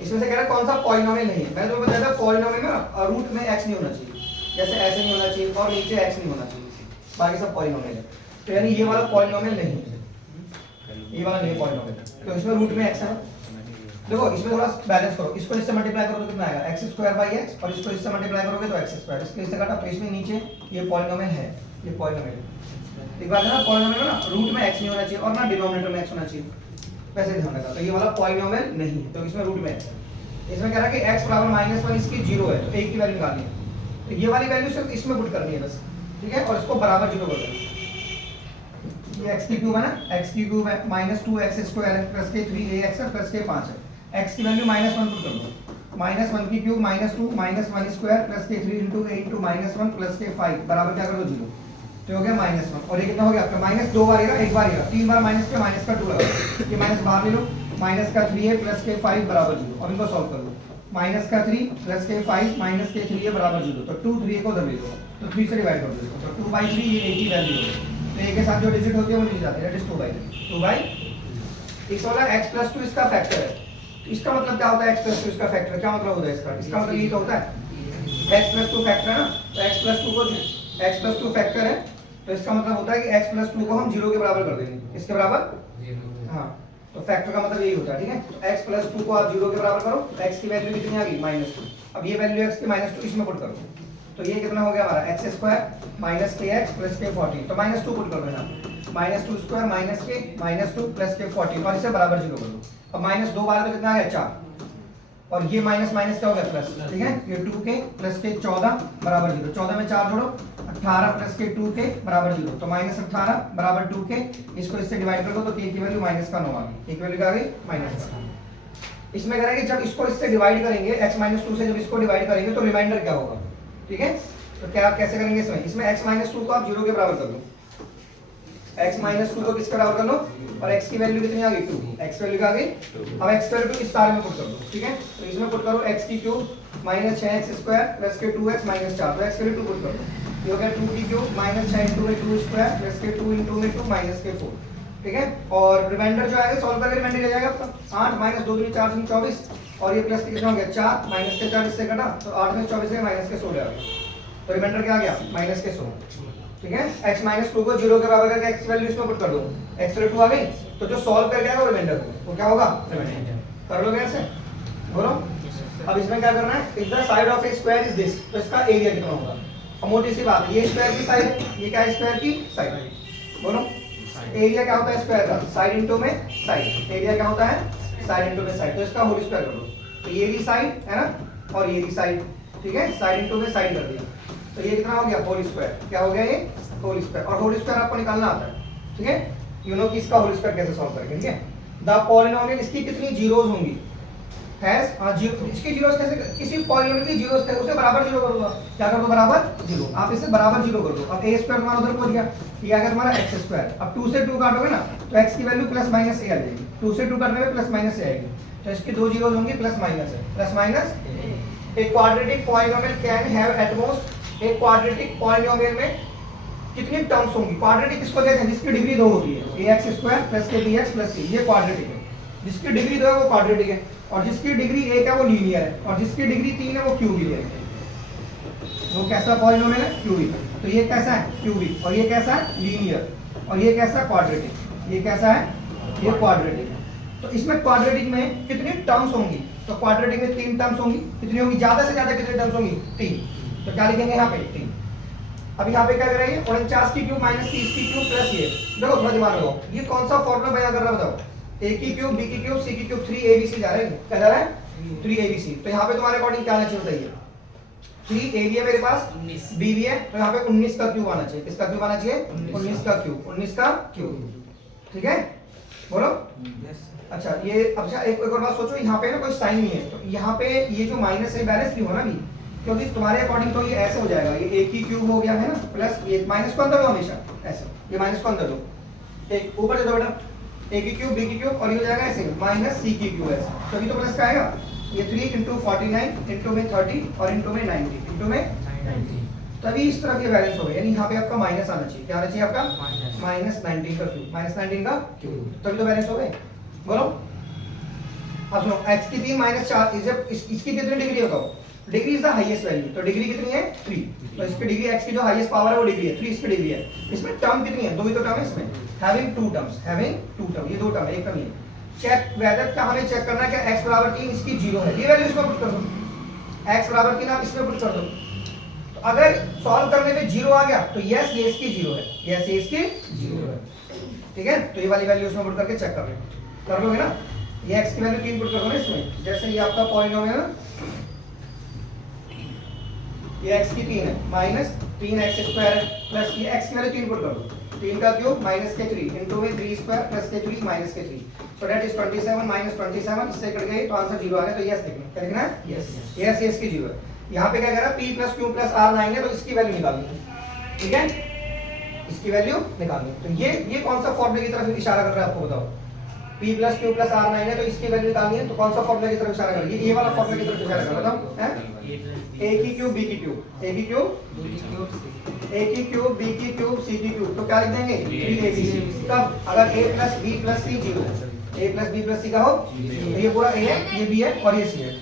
इसमें से कह रहा है कौन सा पॉलिनोमियल नहीं है। मैंने तुम्हें बताया था पॉलिनोमियल में रूट में x नहीं होना चाहिए, जैसे ऐसे नहीं होना चाहिए और नीचे x नहीं होना चाहिए, बाकी सब पॉलिनोमियल है। तो यानी ये वाला पॉलिनोमियल नहीं है, ये वाला नहीं पॉलिनोमियल, तो इसमें रूट में x है। देखो इसमें थोड़ा बैलेंस करो, इसको इससे मल्टीप्लाई करो तो कितना आएगा x² x, और इसको इससे मल्टीप्लाई करोगे तो x²। इसके इससे काटा, तो इसमें नीचे ये पॉलिनोमियल है, ये पॉलिनोमियल। एक बात है ना, पॉलिनोमियल ना रूट में x नहीं होना चाहिए और ना डिनोमिनेटर में x होना चाहिए, वैसे ध्यान रखा। तो ये वाला पॉलिनोमियल नहीं है, तो इसमें रूट में x है। इसमें कह रहा है कि x बराबर -1 इसकी 0 है, तो 1 की वैल्यू निकालनी है, तो ये वाली वैल्यू सिर्फ इसमें पुट करनी है बस, ठीक है। और इसको बराबर 0 कर देना। ये x की क्यूब है ना, x की क्यूब है -2x² प्लस के 3ax प्लस के 5 है। x की वैल्यू -1 पुट कर दो, -1 की क्यूब -2 -1² प्लस के 3 × a × -1 प्लस के 5 बराबर क्या कर दो 0, तो हो गया -1। और ये कितना हो गया आपका माइनस 2 बार आएगा, एक बार आएगा, 3 बार माइनस के माइनस का 2 लगा, ये माइनस बाहर ले लो, माइनस का 3a प्लस के 5 बराबर 0। और इनको सॉल्व कर लो, माइनस का 3 प्लस के 5 माइनस के 3a बराबर 0, तो 2 3a को उधर ले लो, तो 3 से डिवाइड कर दो, तो 2/3 ये a की वैल्यू है। तो a के साथ जो डिजिट होती है वो नीचे जाती है, दैट इज 2/3 इस वाला x + 2 इसका फैक्टर है। तो इसका मतलब क्या होता है x + 2 इसका फैक्टर, क्या मतलब होता है इसका? इसका मतलब ये तो होता है x + 2 फैक्टर है ना, तो x + 2 को x + 2 फैक्टर है, तो इसका मतलब होता है कि x + 2 को हम 0 के बराबर कर देंगे, इसके बराबर, हाँ, तो फैक्टर का मतलब यही होता है, ठीक है। तो x + 2 को आप 0 के बराबर करो, तो x की वैल्यू कितनी आ गई -2। अब ये वैल्यू x की -2 इसमें पुट करो, तो ये कितना हो गया हमारा x² - kx + k 14, तो -2 पुट कर देना, -2² - k -2 + k 14, और इसे बराबर 0 कर दो। अब -2 बार तो कितना आ गया 4, और ये माइनस माइनस क्या हो गया प्लस, ठीक है। ये 2k + k 14 बराबर 0, 14 में 4 जोड़ो, 18 + k 2k बराबर 0, तो -18 बराबर 2k, इसको इससे डिवाइड कर दो, तो k की वैल्यू -9 आ गई, k की वैल्यू क्या आ गई -9। इसमें कह रहा है कि जब इसको इससे डिवाइड करेंगे, x - 2 से जब इसको डिवाइड करेंगे तो रिमाइंडर क्या होगा, ठीक है। तो क्या आप कैसे करेंगे इसमें x - 2 को आप 0 के बराबर कर लो, x - 2 को किसके बराबर कर लो, और x की वैल्यू कितनी आ गई 2, x की वैल्यू क्या आ गई। अब x की वैल्यू इस सारे में पुट कर दो, ठीक है। तो इसमें पुट करो x की क्यूब -6x² + के 2x - 4, तो x की वैल्यू 2 पुट कर दो, ये हो गया 2 की क्यूब -6 × 2 + के 2 × 2 के 4, ठीक है। और रिमाइंडर जो आएगा सॉल्व करके रिमाइंडर आ जाएगा आपका 8 - 2 × 4 = 24, और ये प्लस कितना हो गया 4, माइनस के 4 इससे कटा, तो 8 में 24 है माइनस के 16 आ गया, तो रिमाइंडर क्या आ गया -16, ठीक है। x - 2 को 0 के बराबर करके x वैल्यू इसमें पुट कर दो, x वैल्यू 2 आ गई, तो जो सॉल्व कर गया वो रिमाइंडर होगा, वो क्या होगा रिमाइंडर। कर लोगे ऐसे, बोलो। अब इसमें क्या करना है, if the side of A square is this, तो इसका एरिया कितना होगा। अब मोटी सी बात है, ये स्क्वायर की साइड है, ये क्या है स्क्वायर की साइड, बोलो। एरिया क्या होता है स्क्वायर का, साइड इनटू में साइड, एरिया क्या होता है साइड इनटू में साइड, तो इसका होल स्क्वायर कर दो, तो ये भी साइड है ना और ये भी साइड, ठीक है, साइड इनटू में साइड कर दिया, तो ये कितना हो गया होल स्क्वायर, क्या हो गया ये होल स्क्वायर। और होल स्क्वायर आपको निकालना आता है, ठीक है, यू नो कि इसका होल स्क्वायर कैसे सॉल्व करेंगे, ठीक है। द पॉलिनोमियल, इसकी कितनी जीरोस होंगी, हैज जीरो, इसकी जीरोस कैसे, किसी पॉलिनोमियल की जीरोस कैसे, उसे बराबर 0 कर दो, क्या कर दो बराबर 0, आप इसे बराबर 0 कर दो। अब a² तुम्हारा उधर पहुंच गया, ये आ गया तुम्हारा x², अब 2 से 2 काटोगे ना तो x की वैल्यू +- a आ जाएगी, 2 से 2 काटने में +- a आएगी, तो इसकी दो जीरोस होंगी +- है, +- एक quadratic polynomial can have at most, एक क्वाड्रेटिक पॉलिनोमियल में कितनी टर्म्स होंगी, क्वाड्रेटिक किसको कहते हैं जिसकी डिग्री 2 होती है, ax² + के bx + c, ये क्वाड्रेटिक है, जिसकी डिग्री 2 है वो क्वाड्रेटिक है, और जिसकी डिग्री 1 है वो लीनियर है, और जिसकी डिग्री 3 है वो क्यूबिक है। वो कैसा पॉलिनोमियल है, क्यूबिक। तो ये कैसा है क्यूबिक, और ये कैसा है लीनियर, और ये कैसा क्वाड्रेटिक, ये कैसा है ये क्वाड्रेटिक है। तो इसमें क्वाड्रेटिक में कितनी टर्म्स होंगी, तो क्वाड्रेटिक में 3 टर्म्स होंगी, कितनी होंगी, ज्यादा से ज्यादा कितनी टर्म्स होंगी 3, तो क्या लिखेंगे यहाँ पे 3। अब यहाँ पे क्या करेंगे 49 की क्यूब -30 की क्यूब प्लस ये, देखो थोड़ा दिमाग लगाओ, ये कौन सा फॉर्मूला बयां कर रहा है बताओ, a की क्यूब b की क्यूब c की क्यूब 3abc जा रहे हैं, क्या जा रहा है 3abc। तो यहाँ पे तुम्हारे अकॉर्डिंग क्या आना चाहिए बताइए, 3a भी है मेरे पास, b भी है, तो यहाँ पे 19 का क्यूब आना चाहिए, किसका क्यूब आना चाहिए 19 का क्यूब, 19 का क्यूब, ठीक है, बोलो। अच्छा ये अच्छा एक और बात सोचो, यहाँ पे ना कोई साइन नहीं है, तो यहाँ पे ये जो माइनस है बैलेंस क्यों होना भी, क्योंकि तुम्हारे अकॉर्डिंग तो ये ऐसे हो जाएगा, ये a की क्यूब हो गया है ना प्लस ये माइनस को अंदर दो हमेशा ऐसे, ये माइनस को अंदर दो, एक ऊपर दे दो बेटा, a की क्यूब b की क्यूब, और ये हो जाएगा ऐसे -c की क्यूब ऐसे, तो ये तो प्लस का आएगा, ये 3 × 49 × में 30 और × में 90 × में 90, तभी इस तरह के बैलेंस हो गए, यानी यहाँ पे आपका माइनस आना चाहिए, क्या आना चाहिए आपका -19 का क्यूब, -19 का क्यूब, तभी तो बैलेंस हो गए, बोलो। अब सुनो x की 3 माइनस 4 इसकी कितनी डिग्री है बताओ? Degree is the highest value, तो डिग्री कितनी है 3, तो इसकी डिग्री x की जो हाईएस्ट पावर है वो डिग्री है 3, इसकी डिग्री है। इसमें टर्म कितनी है? दो ही तो टर्म है इसमें, हैविंग टू टर्म, ये दो टर्म है, एक टर्म ये। चेक वेदर का हमें चेक करना है कि x बराबर 3 इसकी 0 है, ये वैल्यू इसमें पुट कर दो, x बराबर 3 आप इसमें पुट कर दो, तो अगर सॉल्व करने में 0 आ गया तो यस ये इसकी 0 है, यस ये इसकी 0 है, ठीक है। तो ये वाली वैल्यू उसमें पुट करके चेक कर लो, कर लोगे ना। ये x की वैल्यू 3 पुट कर दो ना इसमें, जैसे ये आपका पॉलिनोमियल है ना, ये x की 3 है माइनस 3x स्क्वायर है प्लस ये x की वैल्यू 3 पुट कर दो, 3 का क्यूब माइनस के 3 इनटू में 3 स्क्वायर प्लस के 3 माइनस के 3, सो दैट इज 27 माइनस 27, इससे कट गई तो आंसर 0 आ गया, तो यस लिखना, क्या लिखना है? यस, यस इसकी 0 है। यहाँ पे क्या कह रहा है p plus q plus r 9 है, तो इसकी वैल्यू निकालनी है, ठीक है, इसकी वैल्यू निकालनी है। तो ये कौन सा फॉर्मूले की तरफ इशारा कर रहा है आपको बताओ? p plus q plus r 9 है, तो इसकी वैल्यू निकालनी है, तो कौन सा फॉर्मूले की तरफ इशारा कर रही है? ये वाला फॉर्मूले की तरफ इशारा कर रहा है, बताओ a की क्यूब b की क्यूब, a की क्यूब b की क्यूब c की क्यूब, तो क्या लिख देंगे 3abc। कब? अगर a plus b plus c 0 है, a plus b plus c का हो, तो ये पूरा a है, ये b है और ये c है।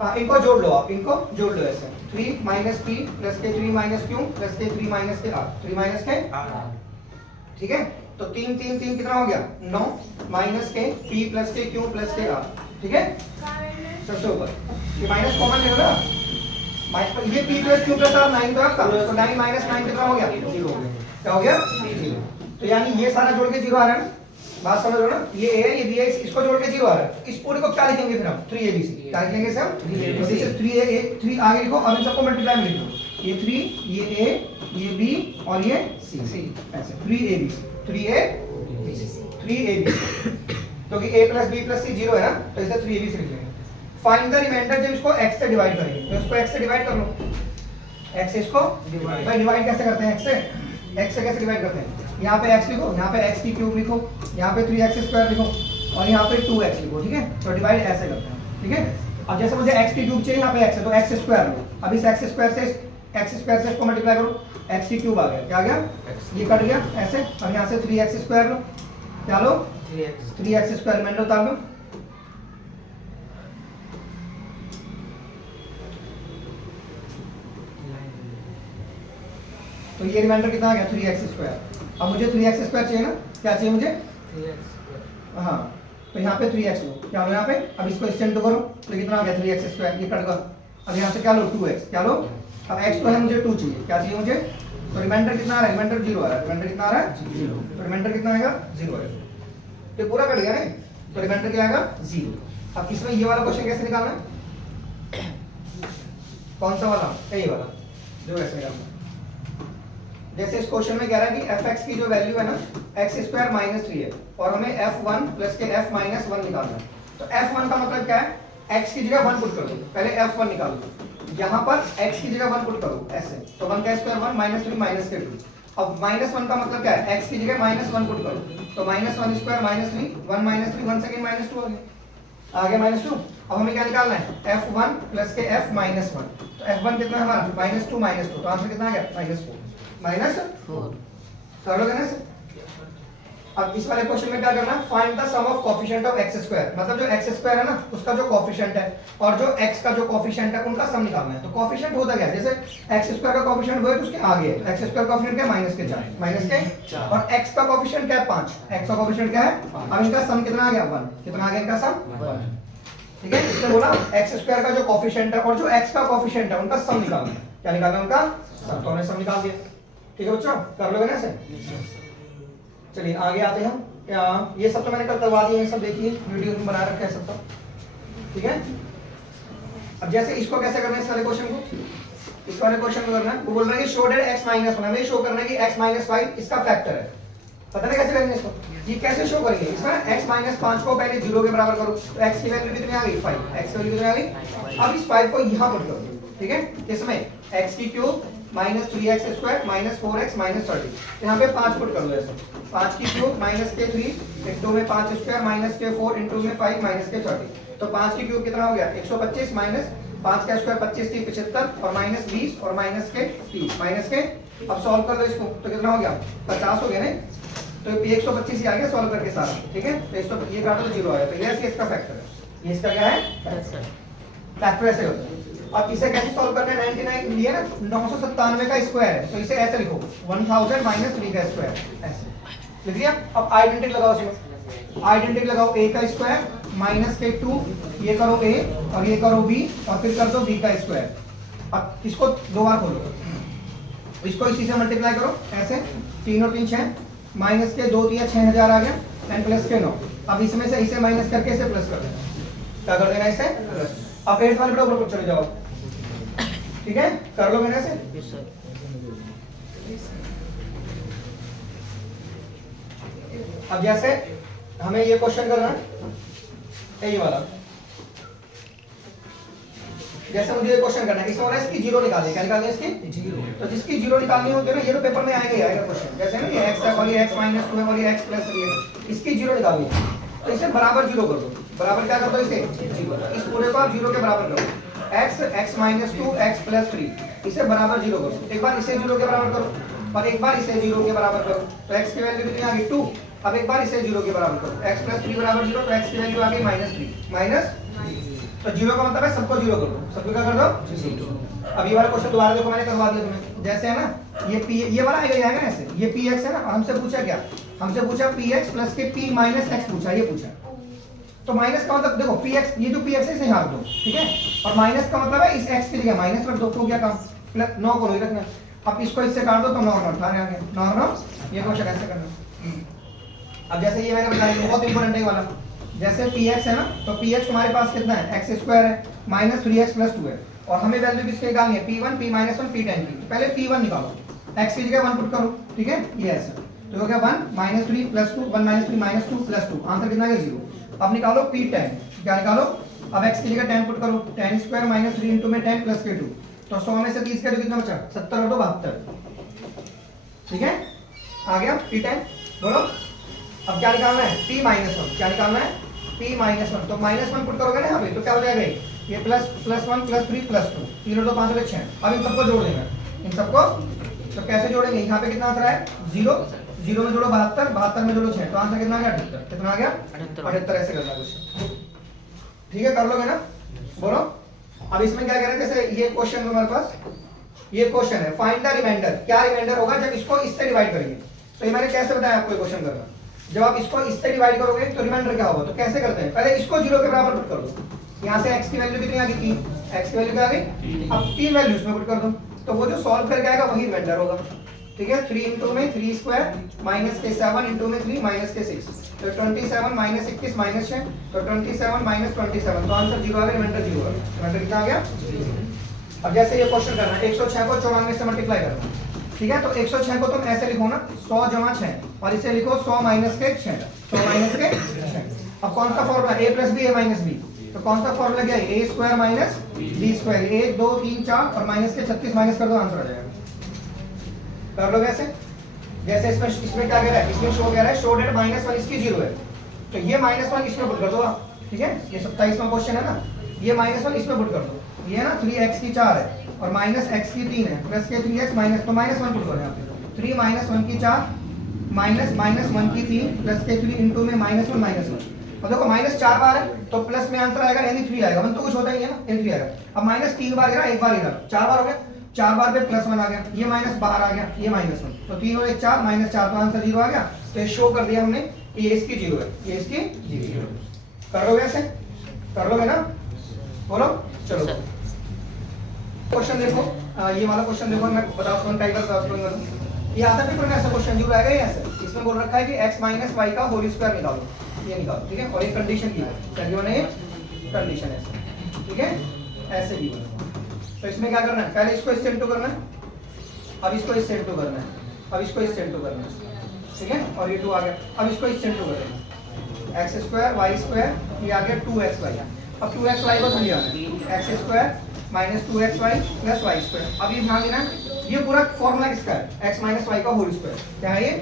हाँ, इनको जोड़ लो, आप इनको जोड़ लो ऐसे, 3 माइनस p प्लस के 3 माइनस q प्लस के 3 माइनस के r, 3 माइनस के r, ठीक है। तो 3 3 3 कितना हो गया 9 माइनस के p प्लस के q प्लस के r, ठीक है। सबसे ऊपर ये माइनस कॉमन ले लो ना, ये p plus q plus r 9 तो आपका, तो 9 माइनस 9 कितना हो गया 0 हो गया, क्या हो गया 0। तो यानी ये सारा जोड़ के 0 आ रहा है ना, बात समझ लो ना, ये a है ये b है, इसको जोड़ के 0 आ रहा है, इस पूरे को क्या लिखेंगे फिर हम 3abc, क्या लिखेंगे सर? तो दिस इज 3a, 3 आगे लिखो और इन सबको मल्टीप्लाई में लिखो, ये 3 ये a ये b और ये c, ऐसे 3abc, 3abc, क्योंकि a plus b plus c 0 है ना, तो इसे 3abc लिख लेंगे। फाइंड द रिमाइंडर, जब इसको x से डिवाइड करेंगे तो इसको x से डिवाइड कर लो, x से इसको भाई डिवाइड कैसे करते हैं? x से कैसे डिवाइड करते हैं? यहाँ पे x लिखो, यहाँ पे x की क्यूब लिखो, यहाँ पे 3x स्क्वायर लिखो और यहाँ पे 2x लिखो, ठीक है। तो डिवाइड ऐसे करते हैं, ठीक है। अब जैसे मुझे x की क्यूब चाहिए, यहाँ पे x है तो x स्क्वायर लो, अब इस x स्क्वायर से इसको मल्टीप्लाई करो, x की क्यूब आ गया, क्या आ गया ये कट गया ऐसे, और यहाँ से 3x स्क्वायर लो, क्या लो 3x स्क्वायर रिमाइंडर उतार लो, तो ये रिमाइंडर कितना आ गया 3x स्क्वायर। अब मुझे 3x स्क्वायर चाहिए ना, क्या चाहिए मुझे 3x, हाँ तो यहाँ पे 3x लो, क्या लो यहाँ पे, अब इसको एक्सटेंड तो करो, तो कितना आ गया 3x स्क्वायर, ये कट गया। अब यहाँ से क्या लो 2x, क्या लो, अब x तो है मुझे 2 चाहिए, क्या चाहिए मुझे, तो रिमाइंडर कितना आ रहा है, रिमाइंडर 0 आ रहा है, रिमाइंडर कितना आ रहा है 0, तो रिमाइंडर कितना आएगा 0 आएगा, तो पूरा कट गया ना, तो रिमाइंडर क्या आएगा 0। अब इसमें ये वाला क्वेश्चन कैसे निकालना है, कौन सा वाला, ये वाला जो ऐसे निकालना है। जैसे इस क्वेश्चन में कह रहा है कि fx की जो वैल्यू है ना x स्क्वायर माइनस 3 है और हमें f1 प्लस के f माइनस 1 निकालना है, तो f1 का मतलब क्या है, x की जगह 1 पुट कर दो, पहले f1 निकाल दो, यहाँ पर x की जगह 1 पुट करो ऐसे, तो 1 का स्क्वायर 1 माइनस 3 माइनस के 2, अब माइनस 1 का मतलब क्या है, x की जगह माइनस 1 पुट करो, तो minus 1 square minus 3 1 minus 3 1 second minus 2 आ गया माइनस 2। अब हमें क्या निकालना है f1 प्लस के f माइनस 1, तो f1 कितना है हमारा माइनस 2 माइनस 2, तो आंसर कितना आ गया माइनस 4 कर लोगे ना। अब इस वाले क्वेश्चन में क्या करना है, find the sum of coefficient of x square, मतलब जो x स्क्वायर है ना उसका जो कोएफिशिएंट है और जो x का जो कोएफिशिएंट है उनका सम निकालना है। तो कोएफिशिएंट होता क्या है, जैसे x स्क्वायर का कोएफिशिएंट वो है तो उसके आगे है, x स्क्वायर का कोएफिशिएंट क्या है माइनस के 4 माइनस के 4 और x का कोएफिशिएंट क्या है 5, x का कोएफिशिएंट क्या है, अब इनका सम कितना आ गया 1, कितना आ गया इनका सम 1, ठीक है। इसने बोला x स्क्वायर का जो कोएफिशिएंट है और जो x का कोएफिशिएंट है उनका सम निकालना है, क्या निकालना है उनका सम, तो हमने सम निकाल दिया, ठीक है बच्चों कर लोगे ना ऐसे। चलिए आगे आते हैं हम, ये सब तो मैंने कल करवा दिया, ये सब देखिए वीडियो में बना रखा है सब, ठीक है। अब जैसे इसको कैसे करना है, इस वाले क्वेश्चन को, इस वाले क्वेश्चन को करना है, वो बोल रहे हैं कि शो दैट x माइनस 1, हमें शो करना है कि x माइनस 5 इसका फैक्टर है, पता नहीं कैसे करेंगे इसको, ये कैसे शो करेंगे, इसमें x माइनस 5 को पहले 0 के बराबर करो, तो x की वैल्यू कितनी आ गई 5, x की वैल्यू कितनी आ गई, अब इस 5 को यहाँ पुट करो, ठीक है, इसमें x की cube minus 3x square minus 4x minus 30, यहाँ पे 5 पुट कर दो ऐसे, 5 की क्यूब माइनस के 3 इंटू में 5 स्क्वायर माइनस के 4 इंटू में 5 माइनस के 30, तो 5 की क्यूब कितना हो गया 125 माइनस 5 का स्क्वायर 25 थी 75 और माइनस 20 और माइनस के 30 माइनस के, अब सॉल्व कर लो इसको तो कितना हो गया 50 हो गया ना, तो 125 ही आ गया सॉल्व करके सारा, ठीक है। तो इसको ये काटो तो 0 आया, तो यस इसका फैक्टर है, ये इसका क्या है फैक्टर ऐसे होता है। अब इसे कैसे सॉल्व करना है, 99 लिए ना 997 का स्क्वायर है तो इसे ऐसे लिखो 1000 माइनस 3 का स्क्वायर ऐसे लिख दिया। अब आइडेंटिटी लगाओ इसमें, आइडेंटिटी लगाओ a का स्क्वायर माइनस के 2, ये करो a और ये करो b और फिर कर दो b का स्क्वायर। अब इसको दो बार खोलो, इसको इसी से मल्टीप्लाई करो ऐसे 3 और 3 6 माइनस के 2 3 6000 आ गया एंड प्लस के 9। अब इसमें से इसे माइनस करके इसे प्लस कर देना, क्या कर देना इसे प्लस। अब 8 वाले ऊपर चले जाओ, ठीक है कर लो मैंने से। अब जैसे हमें ये क्वेश्चन करना है ये वाला, जैसे मुझे ये क्वेश्चन करना है इसमें हो रहा है इसकी जीरो निकालनी, क्या निकालनी है इसकी जीरो। तो जिसकी जीरो निकालनी होती है ना ये तो पेपर में आएगा ही आएगा क्वेश्चन, जैसे ना ये x है और ये x माइनस 2 है और ये x प्लस 3 है, इसकी जीरो निकालनी है तो इसे बराबर जीरो कर दो। बराबर क्या कर दो इसे जीरो, इस पूरे को आप जीरो के बराबर करो, x माइनस 2 x प्लस 3 इसे बराबर जीरो करो। एक बार इसे जीरो के बराबर करो और एक बार इसे जीरो के बराबर करो तो x की वैल्यू कितनी आ गई 2। अब एक बार इसे जीरो के बराबर करो, x प्लस 3 बराबर जीरो तो x की वैल्यू आ गई -3 माइनस, तो जीरो का मतलब है सबको जीरो कर दो, सबको क्या कर दो जीरो। अब ये वाला क्वेश्चन दोबारा देखो मैंने करवा दिया तुम्हें, जैसे है ना ये p ये वाला आएगा ना ऐसे, ये px है ना और हमसे पूछा क्या, हमसे पूछा px प्लस के p माइनस x पूछा, ये पूछा तो माइनस का मतलब देखो px ये जो px है इसे यहाँ रख दो, ठीक है और माइनस का मतलब है इस x की जगह माइनस रख दो, तो क्या काम प्लस 9 को नहीं रखना। अब इसको इससे काट दो तो 9 और 18 आ गया 9 ये क्वेश्चन ऐसे करना। अब जैसे ये मैंने बताया बहुत इंपॉर्टेंट है वाला, जैसे px है ना तो px हमारे पास कितना है x स्क्वायर है माइनस 3x प्लस 2 है और हमें वैल्यू किसकी निकालनी है p1 p माइनस 1 p10 की। पहले p1 निकालो, x की जगह 1 पुट करो, ठीक है ये ऐसा तो हो गया 1 minus 3 plus 2 1 minus 3 minus 2 plus 2 answer कितना है 0। अब निकालो p10, क्या निकालो अब x की जगह 10 पुट करो, 10 स्क्वायर माइनस 3 इंटू में 10 प्लस के 2 तो 100 में से 30 का कितना बचा 70 और 2 72, ठीक है आ गया p10। बोलो अब क्या निकालना है p माइनस 1, क्या निकालना है p माइनस 1 तो माइनस 1 पुट करोगे ना यहाँ पे तो क्या हो जाएगा ये प्लस 1 प्लस 3 प्लस 2 3 और 2 5 और 6। अब इन सबको जोड़ देना, इन सबको तो कैसे जोड़ेंगे, यहाँ पे कितना आंसर है 0 0 में जोड़ो 72 72 में जोड़ो 6 तो आंसर कितना आ गया 78। कितना आ गया 78 ऐसे करना कुछ, ठीक है कर लोगे ना। बोलो अब इसमें क्या कह रहे हैं, जैसे ये क्वेश्चन हमारे पास ये क्वेश्चन है फाइंड द रिमाइंडर, क्या रिमाइंडर होगा जब इसको इससे डिवाइड करेंगे। तो ये मैंने कैसे बताया आपको क्वेश्चन करना, जब आप इसको इससे डिवाइड करोगे तो रिमाइंडर क्या होगा, तो कैसे करते हैं पहले इसको 0 के बराबर पुट कर दो। यहाँ से x की वैल्यू कितनी आ गई 3, x की वैल्यू क्या आ गई, अब 3 वैल्यू इसमें पुट कर दो तो वो जो सॉल्व करके आएगा वही रिमाइंडर होगा, ठीक है 3 इंटू में 3 स्क्वायर माइनस के 7 इंटू में 3 माइनस के 6 तो 27 माइनस 21 माइनस 6 तो 27 माइनस 27 तो आंसर 0 आ गया, रिमाइंडर 0 आ गया। रिमाइंडर कितना आ गया। अब जैसे ये क्वेश्चन करना है 106 को 94 से मल्टीप्लाई करना, ठीक है तो 106 को तुम ऐसे लिखो ना 100 जमा 6 और इसे लिखो 100 माइनस के 6 100 माइनस के 6। अब कौन सा formula a plus b a minus b, तो कौन सा फॉर्मूला क्या है a square minus b square 1 2 3 4 और माइनस के 36 माइनस कर दो आंसर आ जाएगा। कर लो कैसे, जैसे इसमें क्या कह रहा है, इसमें शो कह रहा है शो डेट -1 इसकी 0 है तो ये -1 इसमें पुट कर दो आप, ठीक है ये 27वां क्वेश्चन है ना, ये -1 इसमें पुट कर दो, ये ना 3x की 4 है और माइनस x की 3 है प्लस के 3x माइनस तो -1 पुट करो यहाँ पे 3 माइनस 1 की 4 माइनस 1 की 3 प्लस के 3 इंटू में -1 और देखो -4 बार है तो प्लस में आंसर आएगा यानी 3 आएगा, 1 तो कुछ होता ही है ना यानी 3 आएगा। अब -3 बार गिरा एक बार इधर 4 बार हो गया, 4 बार पे +1 आ गया, ये माइनस बाहर आ गया ये -1 तो 3 और 1 4 -4 तो आंसर 0 आ गया। तो ये शो कर दिया हमने कि ये इसकी 0 है, ये इसकी 0 कर लोगे ऐसे, कर लोगे ना बोलो चलो क्वेश्चन देखो ये वाला क्वेश्चन देखो मैं बताओ कौन टाइप का करूंगा। ये आता पेपर में ऐसा क्वेश्चन जरूर आएगा, ऐसा इसमें बोल रखा है कि x माइनस वाई का होल स्क्वायर निकालो, ये निकालो ठीक है और एक कंडीशन की है क्या बना ये कंडीशन ऐसे, ठीक है ऐसे भी बना। तो इसमें क्या करना है, पहले इसको इससे इंटू करना है, अब इसको इससे इंटू करना है, अब इसको इससे इंटू करना है, ठीक है और ये 2 आ गया, अब इसको इससे इंटू करेंगे x स्क्वायर वाई स्क्वायर ये आ गया 2xy। अब 2xy को समझाना है x square minus 2xy plus y square. अब ये ध्यान देना ये पूरा फॉर्मूला किसका है x माइनस वाई का होल स्क्वायर, क्या है ये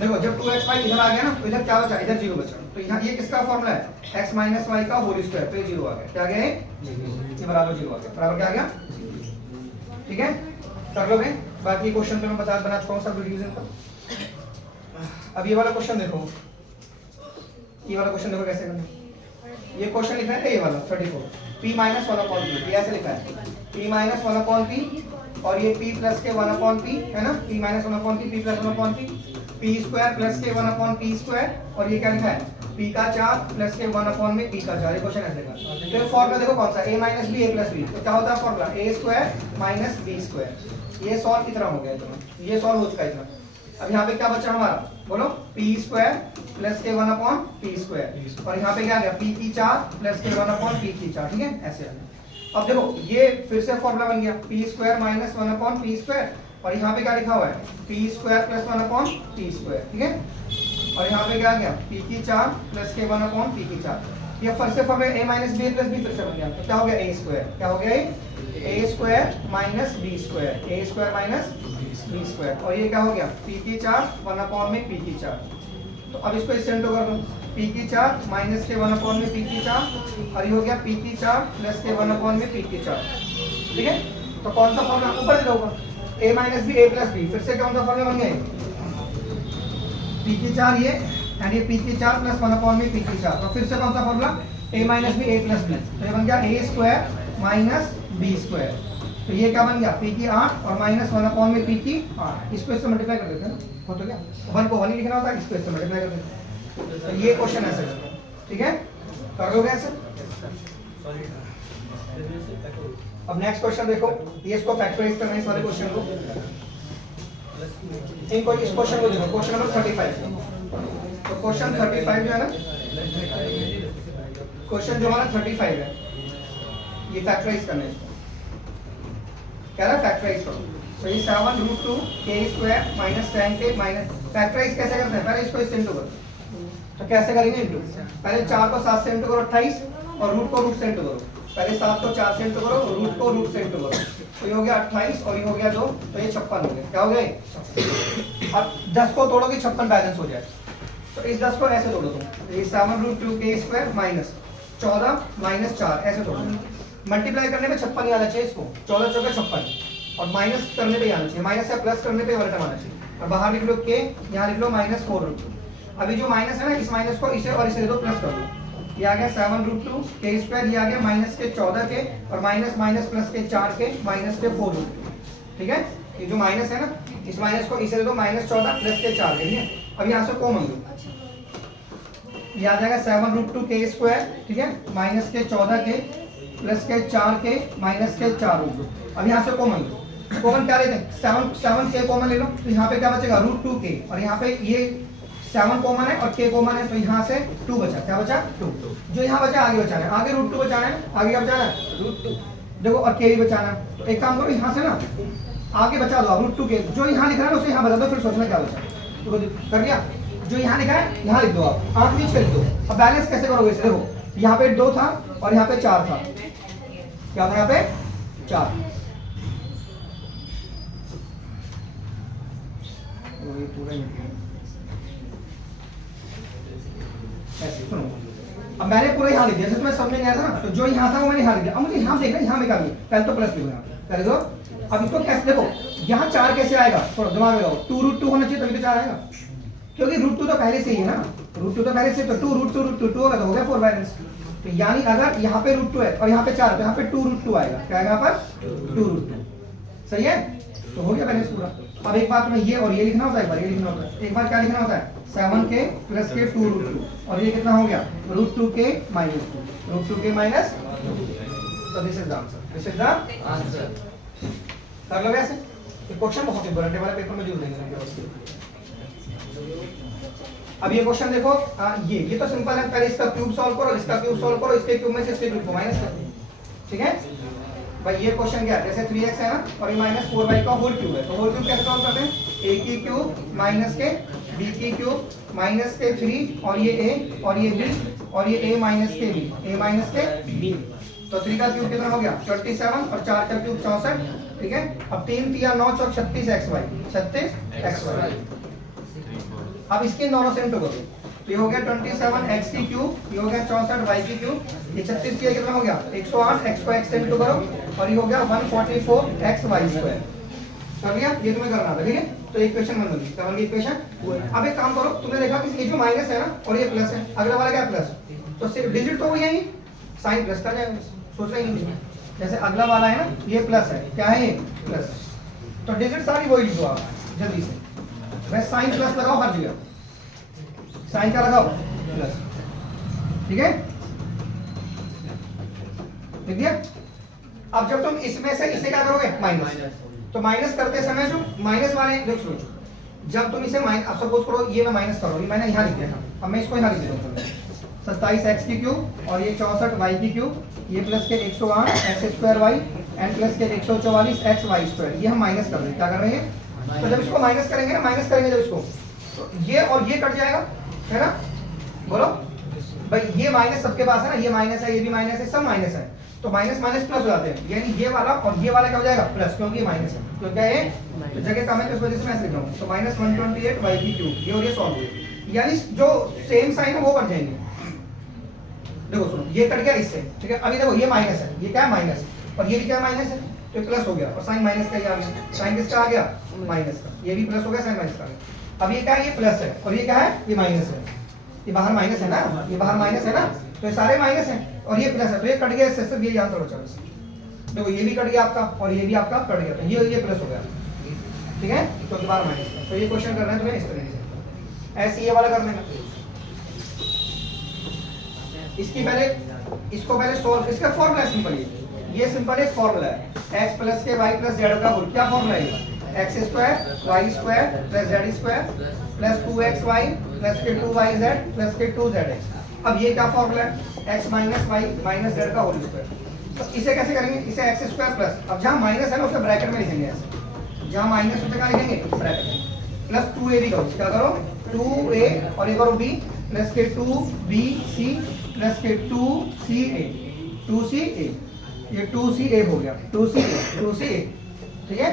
देखो जब 2xy इधर आ गया ना तो इधर क्या बचा, इधर 0 बचा, तो यहाँ ये किसका फॉर्मूला है x माइनस वाई का होल स्क्वायर, तो ये 0 आ गया, क्या आ गया ये बराबर 0 आ गया, बराबर क्या आ गया, ठीक है कर लोगे। बाकी क्वेश्चन पे मैं बना चुका हूँ सब रिवीजन का। अब ये वाला क्वेश्चन देखो, ये वाला क्वेश्चन देखो कैसे करना है। ये क्वेश्चन लिखा है ये वाला 34 p माइनस 1 अपॉन p, ऐसे लिखा है p माइनस 1 अपॉन p और ये p प्लस के 1 अपॉन p है ना, p minus 1 upon p, p plus 1 upon p, p square plus के 1 अपॉन p स्क्वायर और ये क्या लिखा है p का 4 प्लस के 1 अपॉन में p का 4। ये क्वेश्चन ऐसे का। तो फॉर्मूला देखो कौन सा a minus b a plus b, तो क्या होता है formula a square minus b square. ये सॉल्व की तरह हो गया इतना, ये सॉल्व हो चुका है इतना। अब यहाँ पे क्या बचा हमारा, बोलो p स्क्वायर प्लस के 1 अपॉन p स्क्वायर और यहाँ पे क्या आ गया p की 4 प्लस के 1 अपॉन p की 4, ठीक है ऐसे आ गया। अब देखो ये फिर से फॉर्मूला बन गया p square minus 1 upon p square और यहाँ पे क्या लिखा हुआ है p square plus 1 upon p square, ठीक है। और यहाँ पे क्या आ गया p की 4 प्लस के 1 अपॉन p की 4। ये फिर से formula a minus b plus b फिर से बन गया, तो क्या हो गया a स्क्वायर, क्या हो गया a square minus b square, a square minus b square और ये क्या हो गया p की 4 1 अपॉन में p की 4। तो अब इसको इससे इंटू कर दो, p की 4 माइनस के 1 अपॉन में p की 4 और ये हो गया p की 4 प्लस के 1 अपॉन में p की 4, ठीक है। तो कौन सा फॉर्मूला ऊपर दे होगा a minus b a plus b, फिर से कौन सा फॉर्मूला बन गया p की 4 ये एंड ये p की 4 प्लस 1 अपॉन में p की 4, तो फिर से कौन सा formula a minus b a plus b, तो ये बन गया a square minus b square. तो ये क्या बन गया p की 8 और माइनस 1 अपॉन में p की 8, इसको इससे मल्टीप्लाई कर देते हैं ना, हो तो क्या 1 को 1 ही लिखना होता है, इसको इससे मल्टीप्लाई कर देते हैं। तो ये क्वेश्चन ऐसे है, ठीक है, कर लोगे ऐसे। अब नेक्स्ट क्वेश्चन देखो, ये इसको फैक्टराइज करना है इस वाले क्वेश्चन को। इनको इस क्वेश्चन को देखो, क्वेश्चन नंबर 35। तो क्वेश्चन 35 जो है ना, क्वेश्चन जो हमारा 35 है, ये फैक्टराइज करना है, कह रहा है फैक्टराइज करो। तो ये 7 root 2 k square minus 10k minus, factorize कैसे करते हैं, पहले इसको इससे इंटू करो। तो कैसे करेंगे इंटू, पहले 4 को 7 से इंटू करो 28 और रूट को रूट से इंटू करो। पहले 7 को 4 से इंटू करो, रूट को रूट से इंटू करो, तो ये हो गया 28 और ये हो गया 2, तो ये 56 हो गया। क्या हो गया, अब 10 को तोड़ोगे 56 बैलेंस हो जाए। तो इस 10 को ऐसे तोड़ो तुम, ये 7 root 2 k square minus 14 minus 4 ऐसे तोड़ो। मल्टीप्लाई करने में 56 नहीं आना चाहिए इसको, 14 चौके 56 और माइनस करने पे आना चाहिए, माइनस से प्लस करने पे उल्टा आना चाहिए। और बाहर लिख लो k, यहाँ लिख लो माइनस 4 रूट 2। अभी जो माइनस है ना, इस माइनस को इसे और इसे दो प्लस कर दो, ये आ गया 7 रूट 2 k स्क्वायर, ये आ गया माइनस के 14 के और माइनस माइनस प्लस के 4 के माइनस के 4 रूट 2, ठीक है। ये जो माइनस है ना, इस माइनस को इसे दे दो माइनस 14 प्लस के 4 के, ठीक है। अब यहाँ से कॉमन लो, ये आ जाएगा 7 रूट 2 k स्क्वायर, ठीक है, माइनस के 14 के प्लस के 4 के माइनस के 4 रूट 2। अब यहाँ से कॉमन लो, कॉमन क्या लेते हैं 7 k कॉमन ले लो, तो यहाँ पे क्या बचेगा रूट 2 k और यहाँ पे ये 7 कॉमन है और k कॉमन है, तो यहाँ से 2 बचा, क्या बचा 2। जो यहाँ बचा आगे बचाना है, आगे रूट 2 बचाना है, आगे क्या बचाना है रूट 2, देखो और k भी बचाना है। तो एक काम करो यहाँ से ना आगे बचा दो रूट 2 k, जो यहाँ लिख रहा है उसे यहाँ बता दो, फिर सोचना क्या बचा। तो कर लिया, जो यहाँ लिखा है यहाँ लिख दो, आप आंख नीचे कर दो। अब बैलेंस कैसे करोगे इसे, देखो यहाँ पे 2 था और यहाँ पे 4 था, क्या था यहाँ पे 4, ये पूरा ऐसे सुनो। अब मैंने पूरा यहाँ लिख दिया, जैसे तुम्हें समझ में आया था ना, तो जो यहाँ था वो मैंने यहाँ लिख दिया। अब मुझे यहाँ देखना, यहाँ निकालिए, पहले तो प्लस लिखो, पहले तो अब इसको कैसे देखो, यहाँ 4 कैसे आएगा, थोड़ा दिमाग में लगाओ, 2 रूट 2 होना चाहिए तभी तो 4 आएगा, क्योंकि रूट 2 तो पहले से ही है ना, रूट 2 तो पहले से, तो 2 रूट 2 रूट 2 होगा तो हो गया 4 बैलेंस। तो यानी अगर यहाँ पे रूट 2 है और यहाँ पे 4 है तो यहाँ पे 2 रूट 2 आएगा, क्या आएगा यहाँ पर 2 रूट 2, सही है, तो हो गया बैलेंस पूरा। अब एक बात में ये और ये लिखना होता है, एक बार ये लिखना होता है, एक बार क्या लिखना होता है 7k प्लस के 2 रूट 2 और ये कितना हो गया root 2k minus 2, root 2k minus 2। तो this is the answer, this is the answer. कर लो ऐसे, ये क्वेश्चन बहुत इंपॉर्टेंट है, वाले पेपर में जरूर देंगे। अब ये क्वेश्चन देखो, ये तो सिंपल है, पहले इसका क्यूब सॉल्व करो, इसका क्यूब सॉल्व करो, इसके क्यूब में से इसके क्यूब को माइनस कर दो, ठीक है भाई। ये क्वेश्चन क्या है, जैसे 3x है ना और ये माइनस 4y का होल क्यूब है, तो होल क्यूब कैसे सॉल्व करते हैं, a की क्यूब माइनस के b की क्यूब माइनस के 3 और ये a और ये b और ये a माइनस के b, a माइनस के b। तो 3 का क्यूब कितना हो गया 27 और 4 का क्यूब 64, ठीक है। अब 3 3 9 चौक 36xy, 36xy। अब इसके दोनों से इंटू करो, तो ये हो गया 27x की क्यूब, ये हो गया 64y की क्यूब, ये 36 किया कितना हो गया 108, x को x से इंटू करो और ये हो गया 144xy स्क्वायर। कर लिया, ये तुम्हें करना था, ठीक है। तो इक्वेशन बन गई, इक्वेशन। अब एक काम करो, तुमने देखा कि ये जो माइनस है ना और ये प्लस है, अगला वाला क्या प्लस, तो सिर्फ डिजिट तो यही साइन प्लस का जाएगा, सोच रहे हैं। जैसे अगला वाला है ना, ये प्लस है, क्या है ये प्लस, तो डिजिट सारी वही लिखो आप जल्दी से। वैसे साइन प्लस लगाओ हर जगह, साइन का लगाओ प्लस, ठीक है, ठीक है। अब जब तुम इसमें से इसे क्या करोगे माइनस, तो माइनस करते समय जो माइनस वाले देखो, जब तुम इसे माइनस, अब सपोज करो ये मैं माइनस करो, ये मैंने यहाँ लिख दिया था, अब मैं इसको यहाँ लिख देता हूँ 27x की क्यूब और ये 64y की क्यूब, ये प्लस के 108 x square y and plus के 144 एक्स वाई स्क्वायर, ये हम माइनस कर रहे हैं, क्या कर रहे हैं, तो जब इसको माइनस करेंगे ना, माइनस करेंगे जब इसको, तो ये और ये कट जाएगा, है ना, बोलो भाई, ये माइनस सबके पास है ना, ये माइनस है, ये भी माइनस है, सब माइनस है, तो माइनस माइनस प्लस हो जाते हैं, यानी ये वाला और ये वाला क्या हो जाएगा प्लस, क्योंकि ये माइनस है, तो क्या है तो जगह कम है, तो इस वजह से मैं ऐसे लिख रहा हूँ, तो माइनस 128 वाई की क्यूब, ये और ये सॉल्व हुए, यानी जो सेम साइन है वो बन जाएंगे। देखो सुनो, ये कट गया इससे, ठीक है, अभी देखो ये माइनस है, ये क्या है माइनस, और ये भी क्या माइनस है, तो प्लस हो गया, और साइन माइनस का ही आ गया, साइन किसका आ गया माइनस का, ये भी प्लस हो गया, साइन माइनस का आ गया। अब ये क्या है, ये प्लस है, और ये क्या है, ये माइनस है, ये बाहर माइनस है ना, ये बाहर माइनस है ना, तो ये सारे माइनस हैं, और ये प्लस है, तो ये कट गया इससे, सिर्फ ये याद करो। चलो देखो ये भी कट गया आपका, और ये भी आपका कट गया, तो ये प्लस हो गया, ठीक है, तो दोबारा माइनस है। तो ये क्वेश्चन करना है तुम्हें इस तरीके से, ऐसे ये वाला करने का। इसकी पहले, इसको पहले सोल्व, इसका फॉर्मूला सिंपल है, ये सिंपल एक फॉर्मूला है, x प्लस के y प्लस z का होल, क्या फॉर्मूला है, x square y square plus z square plus 2xy plus के 2yz प्लस के 2zx। अब ये क्या फॉर्मूला है, x minus y minus z का होल स्क्वायर। तो इसे कैसे करेंगे, इसे एक्स स्क्वायर प्लस, अब जहाँ माइनस है ना उसे ब्रैकेट में लिखेंगे ऐसे, जहाँ माइनस उसे क्या लिखेंगे ब्रैकेट में, प्लस 2a करो, क्या करो 2a और ये करो b प्लस के 2bc प्लस के 2ca 2ca, ये 2ca हो गया, 2ca, ठीक है।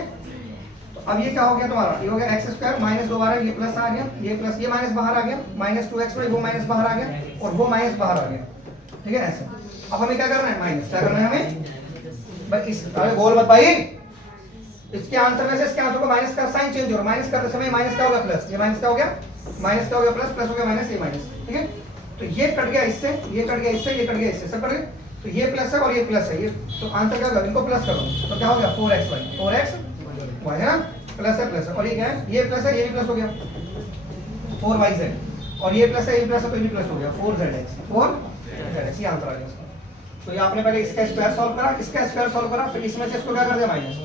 तो अब ये क्या हो गया तुम्हारा, ये हो गया एक्स स्क्वायर माइनस दोबारा ये प्लस आ गया, ये प्लस ये माइनस बाहर आ गया, माइनस 2xy वो माइनस बाहर आ गया, और वो माइनस बाहर आ गया, ठीक है ऐसे। अब हमें क्या करना है, माइनस क्या करना है हमें भाई, इस अरे बोल मत भाई, इसके आंसर में से इसके आंसर को माइनस का साइन चेंज हो रहा है, माइनस करते समय माइनस क्या हो गया प्लस, ये माइनस क्या हो गया, माइनस क्या हो गया प्लस, प्लस हो गया माइनस, ये माइनस, ठीक है। तो ये कट गया इससे, ये कट गया इससे, ये कट गया इससे, सब कट गए, तो ये प्लस है और ये प्लस है, ये तो आंसर क्या होगा, इनको प्लस करो, तो क्या हो गया 4xy है ना, प्लस है प्लस है, और ये क्या है, ये प्लस है, ये भी प्लस हो गया 4yz, और ये प्लस है, ये प्लस है, तो ये भी प्लस हो गया 4zx, ये आंसर आ गया इसका। तो ये आपने पहले इसका स्क्वायर सॉल्व करा, इसका स्क्वायर सॉल्व करा, फिर इसमें से इसको क्या कर दिया माइनस,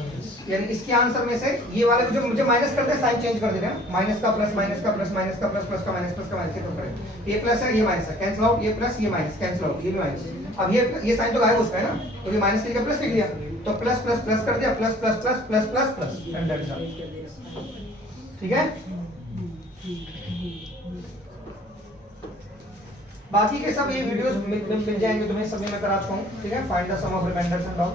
यानी इसके आंसर में से ये वाले को जो मुझे माइनस करते हैं साइन चेंज कर देते हैं, माइनस का प्लस, माइनस का प्लस, माइनस का प्लस, प्लस का माइनस, प्लस का माइनस, तो करें ये प्लस है, ये माइनस है, कैंसिल आउट, ये प्लस, ये माइनस, कैंसिल आउट, ये भी माइनस। अब ये साइन तो गायब हो उसका है ना, तो ये माइनस की जगह प्लस लिख दिया, तो प्लस प्लस प्लस कर दिया, plus plus plus plus plus plus, and that is all, ठीक है। बाकी के सब ये वीडियोस मिल जाएंगे तुम्हें, सभी मैं करा चुका हूं, ठीक है। Find the sum of remainders and all,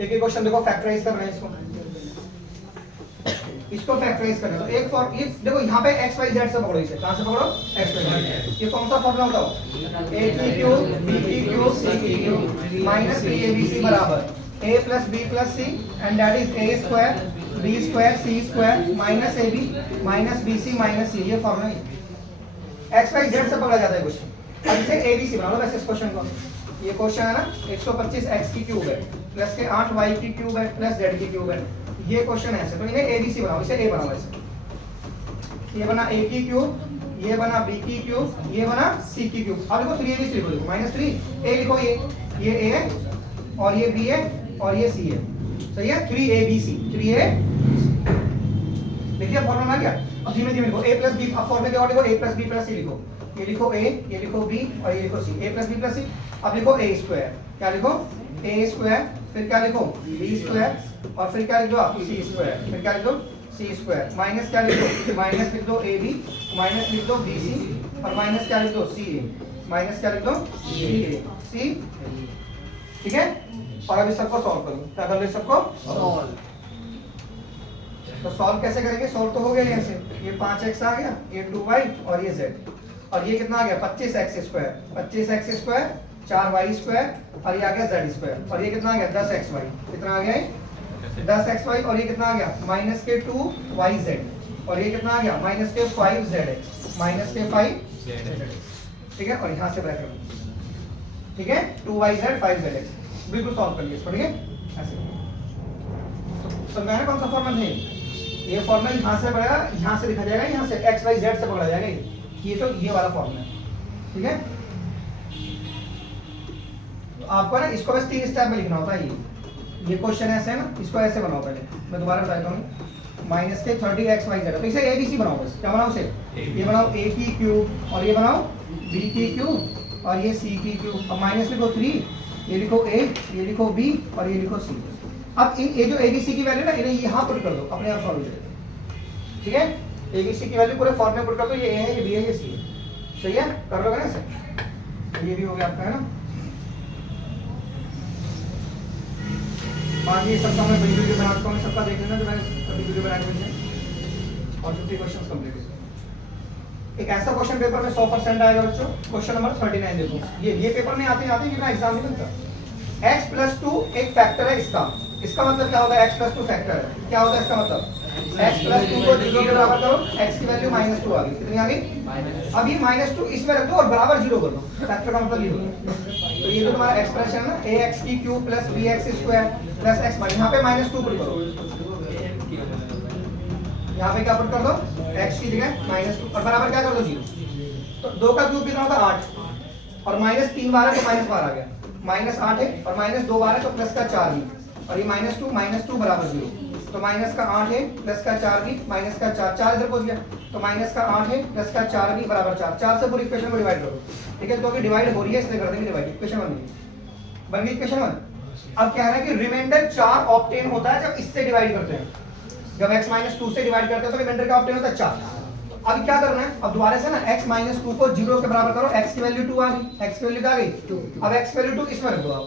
एक एक क्वेश्चन देखो, फैक्टराइज कर रहे हैं इसको फैक्टराइज करना, तो एक फॉर्म ये देखो, यहाँ पे x y z से पकड़ो, इसे कहां से पकड़ो x y z, ये कौन सा फॉर्मूला होता है, a की क्यूब b की क्यूब c की क्यूब माइनस 3abc बराबर a plus b plus c and that is a square b square c square minus ab minus bc minus c, ये फॉर्मूला है, x y z से पकड़ा जाता है question. अब इसे abc बना लो वैसे इस क्वेश्चन को, ये क्वेश्चन है ना 125x की क्यूब है प्लस के 8y की क्यूब है प्लस z की क्यूब है, ये क्वेश्चन है ऐसे, तो इन्हें abc बनाओ, इसे a बनाओ ऐसे, ये बना a की क्यूब, ये बना b की क्यूब, ये बना c की क्यूब। अब देखो 3abc लिखो, देखो -3 a लिखो, ये a है और ये b है और ये c है, सही है, 3abc 3a देखिए फॉर्मूला आ गया। अब धीमे धीमे लिखो a प्लस b, अब फॉर्मूले के अकॉर्डिंग लिखो a plus b plus c लिखो, ये लिखो a, ये लिखो b और ये लिखो c, a plus b plus c। अब लिखो a स्क्वायर, क्या लिखो a स्क्वायर, फिर क्या लिखो b स्क्वायर और फिर क्या लिख दो आप c स्क्वायर, फिर क्या लिख दो c स्क्वायर, माइनस क्या लिख दो, माइनस लिख दो ab, माइनस लिख दो bc और माइनस क्या लिख दो ca, माइनस क्या लिख दो ca, ठीक है। और अब इस सबको सॉल्व करो, क्या कर लो इस सबको सॉल्व, तो सॉल्व कैसे करेंगे, सॉल्व तो हो गया यहाँ से, ये 5x आ गया, ये 2y और ये z, और ये कितना आ गया 25x square, 25x square 4y square और ये आ गया z स्क्वायर, और ये कितना आ गया 10xy, कितना आ गया 10xy और ये कितना आ गया माइनस के 2yz और ये कितना आ गया माइनस के 5zx माइनस के 5zx। ठीक है, और यहाँ से ब्रैकेट, ठीक है, 2yz 5zx बिल्कुल सॉल्व कर लिया इसको। ठीक है, ऐसे तो समझ में कौन सा फॉर्मूला है ये फॉर्मूला यहाँ से पड़ेगा, यहाँ से लिखा जाएगा, यहाँ से x y z से पकड़ा जाएगा ये तो ये वाला फॉर्मूला है। ठीक है, तो आपको ना इसको बस 3 स्टेप में लिखना होता है। ये क्वेश्चन ऐसे है ना, इसको ऐसे बनाओ पहले, मैं दोबारा बताता हूँ। माइनस के 30xyz तो इसे ABC बनाओ, बस क्या बनाओ इसे, ये बनाओ a की क्यूब और ये बनाओ b की क्यूब और ये c की क्यूब। अब माइनस लिखो 3, ये लिखो a, ये लिखो b और ये लिखो c। अब इन ये जो ABC की वैल्यू ना इन्हें यहाँ पुट कर दो, अपने आप सॉल्व हो जाएगा। ठीक है, ABC की वैल्यू पूरे फॉर्म में पुट कर दो, ये a है, ये b है, ये c है। सही है, कर लोगे ना सर, ये भी हो गया आपका, है ना। बाकी सबका मैं वीडियो बना चुका हूँ, सबका देख लेना जो मैंने अभी वीडियो बनाने में और 50 क्वेश्चंस कंप्लीट है। एक ऐसा क्वेश्चन पेपर में 100% आएगा बच्चों, क्वेश्चन नंबर 39 देखो। ये पेपर में आते हैं कि एग्जाम नहीं बनता। x + 2 एक फैक्टर है इसका मतलब क्या होगा, x + 2 फैक्टर है, क्या होगा इसका मतलब x + 2 को 0 के बराबर करो, x की वैल्यू -2 आ गई, कितनी आ गई, अभी -2 इसमें रख दो और बराबर 0 कर दो, फैक्टर का मतलब ये होगा। तो ये जो तुम्हारा एक्सप्रेशन है ना ax की क्यूब + bx स्क्वायर + x, यहाँ पे -2 पुट करो, यहाँ पे क्या पुट कर दो, x की जगह -2 और बराबर क्या कर दो 0। तो 2 का क्यूब कितना होगा 8 और -3 बार है तो -12 आ गया, -8 है और -2 बार है तो +4 भी और ये -2 बराबर 0। तो -8 है +4 भी -4 इधर पहुंच गया, तो -8 है +4 भी बराबर 4 से पूरी इक्वेशन को डिवाइड करो। ठीक है, तो अभी डिवाइड हो रही है इसलिए कर देंगे डिवाइड, इक्वेशन 1 बन गई इक्वेशन 1। अब क्या है कि रिमाइंडर 4 ऑब्टेन होता है जब इससे डिवाइड करते हैं, जब x - 2 से डिवाइड करते हैं तो रिमाइंडर क्या ऑब्टेन होता है 4। अब क्या करना है, अब दोबारा से ना x - 2 को 0 के बराबर करो, x की वैल्यू 2 आ गई, x की वैल्यू क्या आ गई 2। अब x की वैल्यू 2 इसमें रख दो आप,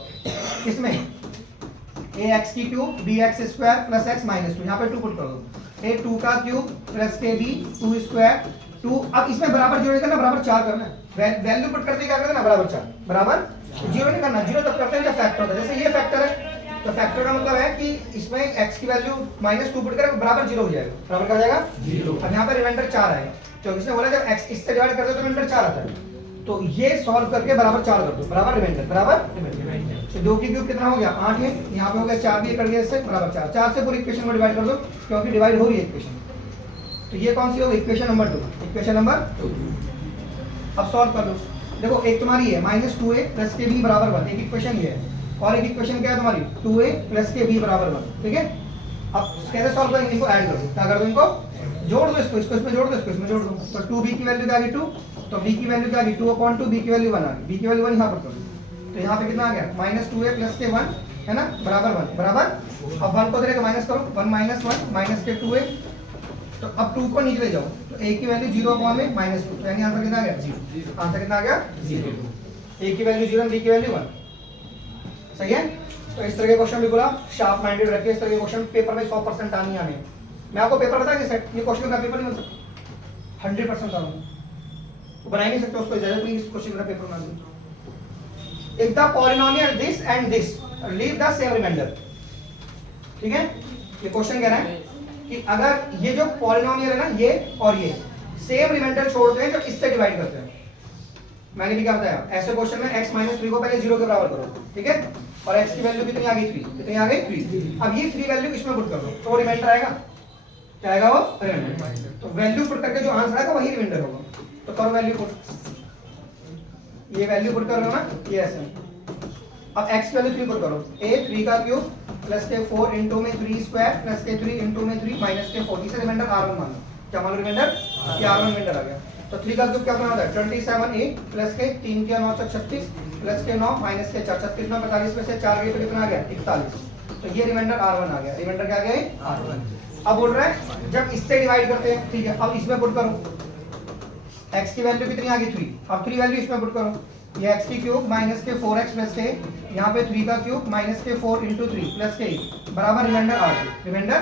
इसमें ax की क्यूब bx स्क्वायर + x - 2 यहाँ पे 2 पुट कर दो, a 2 का क्यूब + kb 2 स्क्वायर 2। अब इसमें बराबर 0 नहीं करना, बराबर 4 करना है, वैल्यू पुट करते क्या करना बराबर 4, बराबर 0 नहीं करना, 0 तब करते हैं जब फैक्टर होता है। जैसे ये फैक्टर है तो फैक्टर का मतलब है कि इसमें x की वैल्यू -2 पुट करें बराबर 0 हो जाएगा, बराबर क्या हो जाएगा 0। अब यहाँ पे रिमाइंडर 4 आएगा क्योंकि इसने बोला जब x इससे डिवाइड करते हो तो रिमाइंडर 4 आता है, तो ये सॉल्व करके बराबर 4 कर दो, बराबर रिमाइंडर। तो 2 की क्यूब कितना हो गया 8 है, यहाँ पे हो गया 4 भी कर दिया इससे बराबर 4 से पूरी इक्वेशन को डिवाइड कर दो क्योंकि डिवाइड हो रही है इक्वेशन। तो ये कौन सी होगी इक्वेशन नंबर 2, इक्वेशन नंबर 2। अब सॉल्व कर लो, देखो एक तुम्हारी है -2a + kb = 1, एक इक्वेशन ये है और एक इक्वेशन क्या है तुम्हारी 2a + kb = 1। ठीक है, अब कैसे सॉल्व करेंगे, इनको ऐड कर दो, क्या कर दो, इनको जोड़ दो, इसको इसमें जोड़ दो, इसको इसमें जोड़ दो। तो 2b की वैल्यू क्या आ गई 2, तो b की वैल्यू क्या आ गई 2/2, b की वैल्यू 1 आ गई, b की वैल्यू 1 यहाँ पर कर दो। तो यहाँ पे कितना आ गया -2a + k1 है ना बराबर 1, बराबर अब 1 को इधर माइनस करो, 1 - 1 - k2a। तो अब 2 को नीचे ले जाओ तो a की वैल्यू 0/2 तो यानी आंसर कितना आ गया 0, आंसर कितना आ गया 0। a की वैल्यू 0 b की वैल्यू 1, सही है। तो इस तरह के क्वेश्चन बिल्कुल आप शार्प माइंडेड रखिए, इस तरह के क्वेश्चन पेपर में 100% आने आने। मैं आपको पेपर बता के सेट ये क्वेश्चन का पेपर नहीं बन सकता, 100% आऊंगा, तो बना ही नहीं सकते, उसको इजाजत नहीं इस क्वेश्चन का पेपर बना दूं। If the polynomial this and this leave the same remainder, ठीक है, ये क्वेश्चन कह रहा है कि अगर ये जो पॉलिनोमियल है ना ये और ये सेम रिमाइंडर छोड़ते हैं जब इससे डिवाइड करते हैं। मैंने भी क्या बताया, ऐसे क्वेश्चन में x - 3 को पहले 0 के बराबर करो, ठीक है, और x की वैल्यू कितनी आ गई 3, कितनी आ गई 3। अब ये 3 वैल्यू इसमें पुट कर दो तो रिमाइंडर आएगा, क्या आएगा वो रिमाइंडर। तो वैल्यू पुट करके जो आंसर आएगा वही रिमाइंडर होगा। तो करो वैल्यू पुट, ये वैल्यू पुट कर रहे हो ना, ये ऐसे। अब x की वैल्यू 3 पुट करो, a 3 का क्यूब + k4 * में 3 स्क्वायर + k3 * में 3 - k4, इसे रिमाइंडर r1 मान लो, क्या मान लो रिमाइंडर, ये r1 रिमाइंडर आ गया। तो 3 का क्यूब क्या बना होता है 27a + k 3 के 9 36 + k 9 - k 4 36 में 45 में से 4 गए तो कितना आ गया 41। तो ये रिमाइंडर r1 आ गया, रिमाइंडर क्या आ गया r1। अब बोल रहा है जब इससे डिवाइड करते हैं, ठीक है, अब इसमें पुट करो, x की वैल्यू कितनी आ गई 3, अब 3 वैल्यू इसमें पुट करो, ये x की क्यूब - के 4x + k, यहाँ पे 3 का क्यूब - के 4 * 3 + k बराबर रिमाइंडर r2, रिमाइंडर।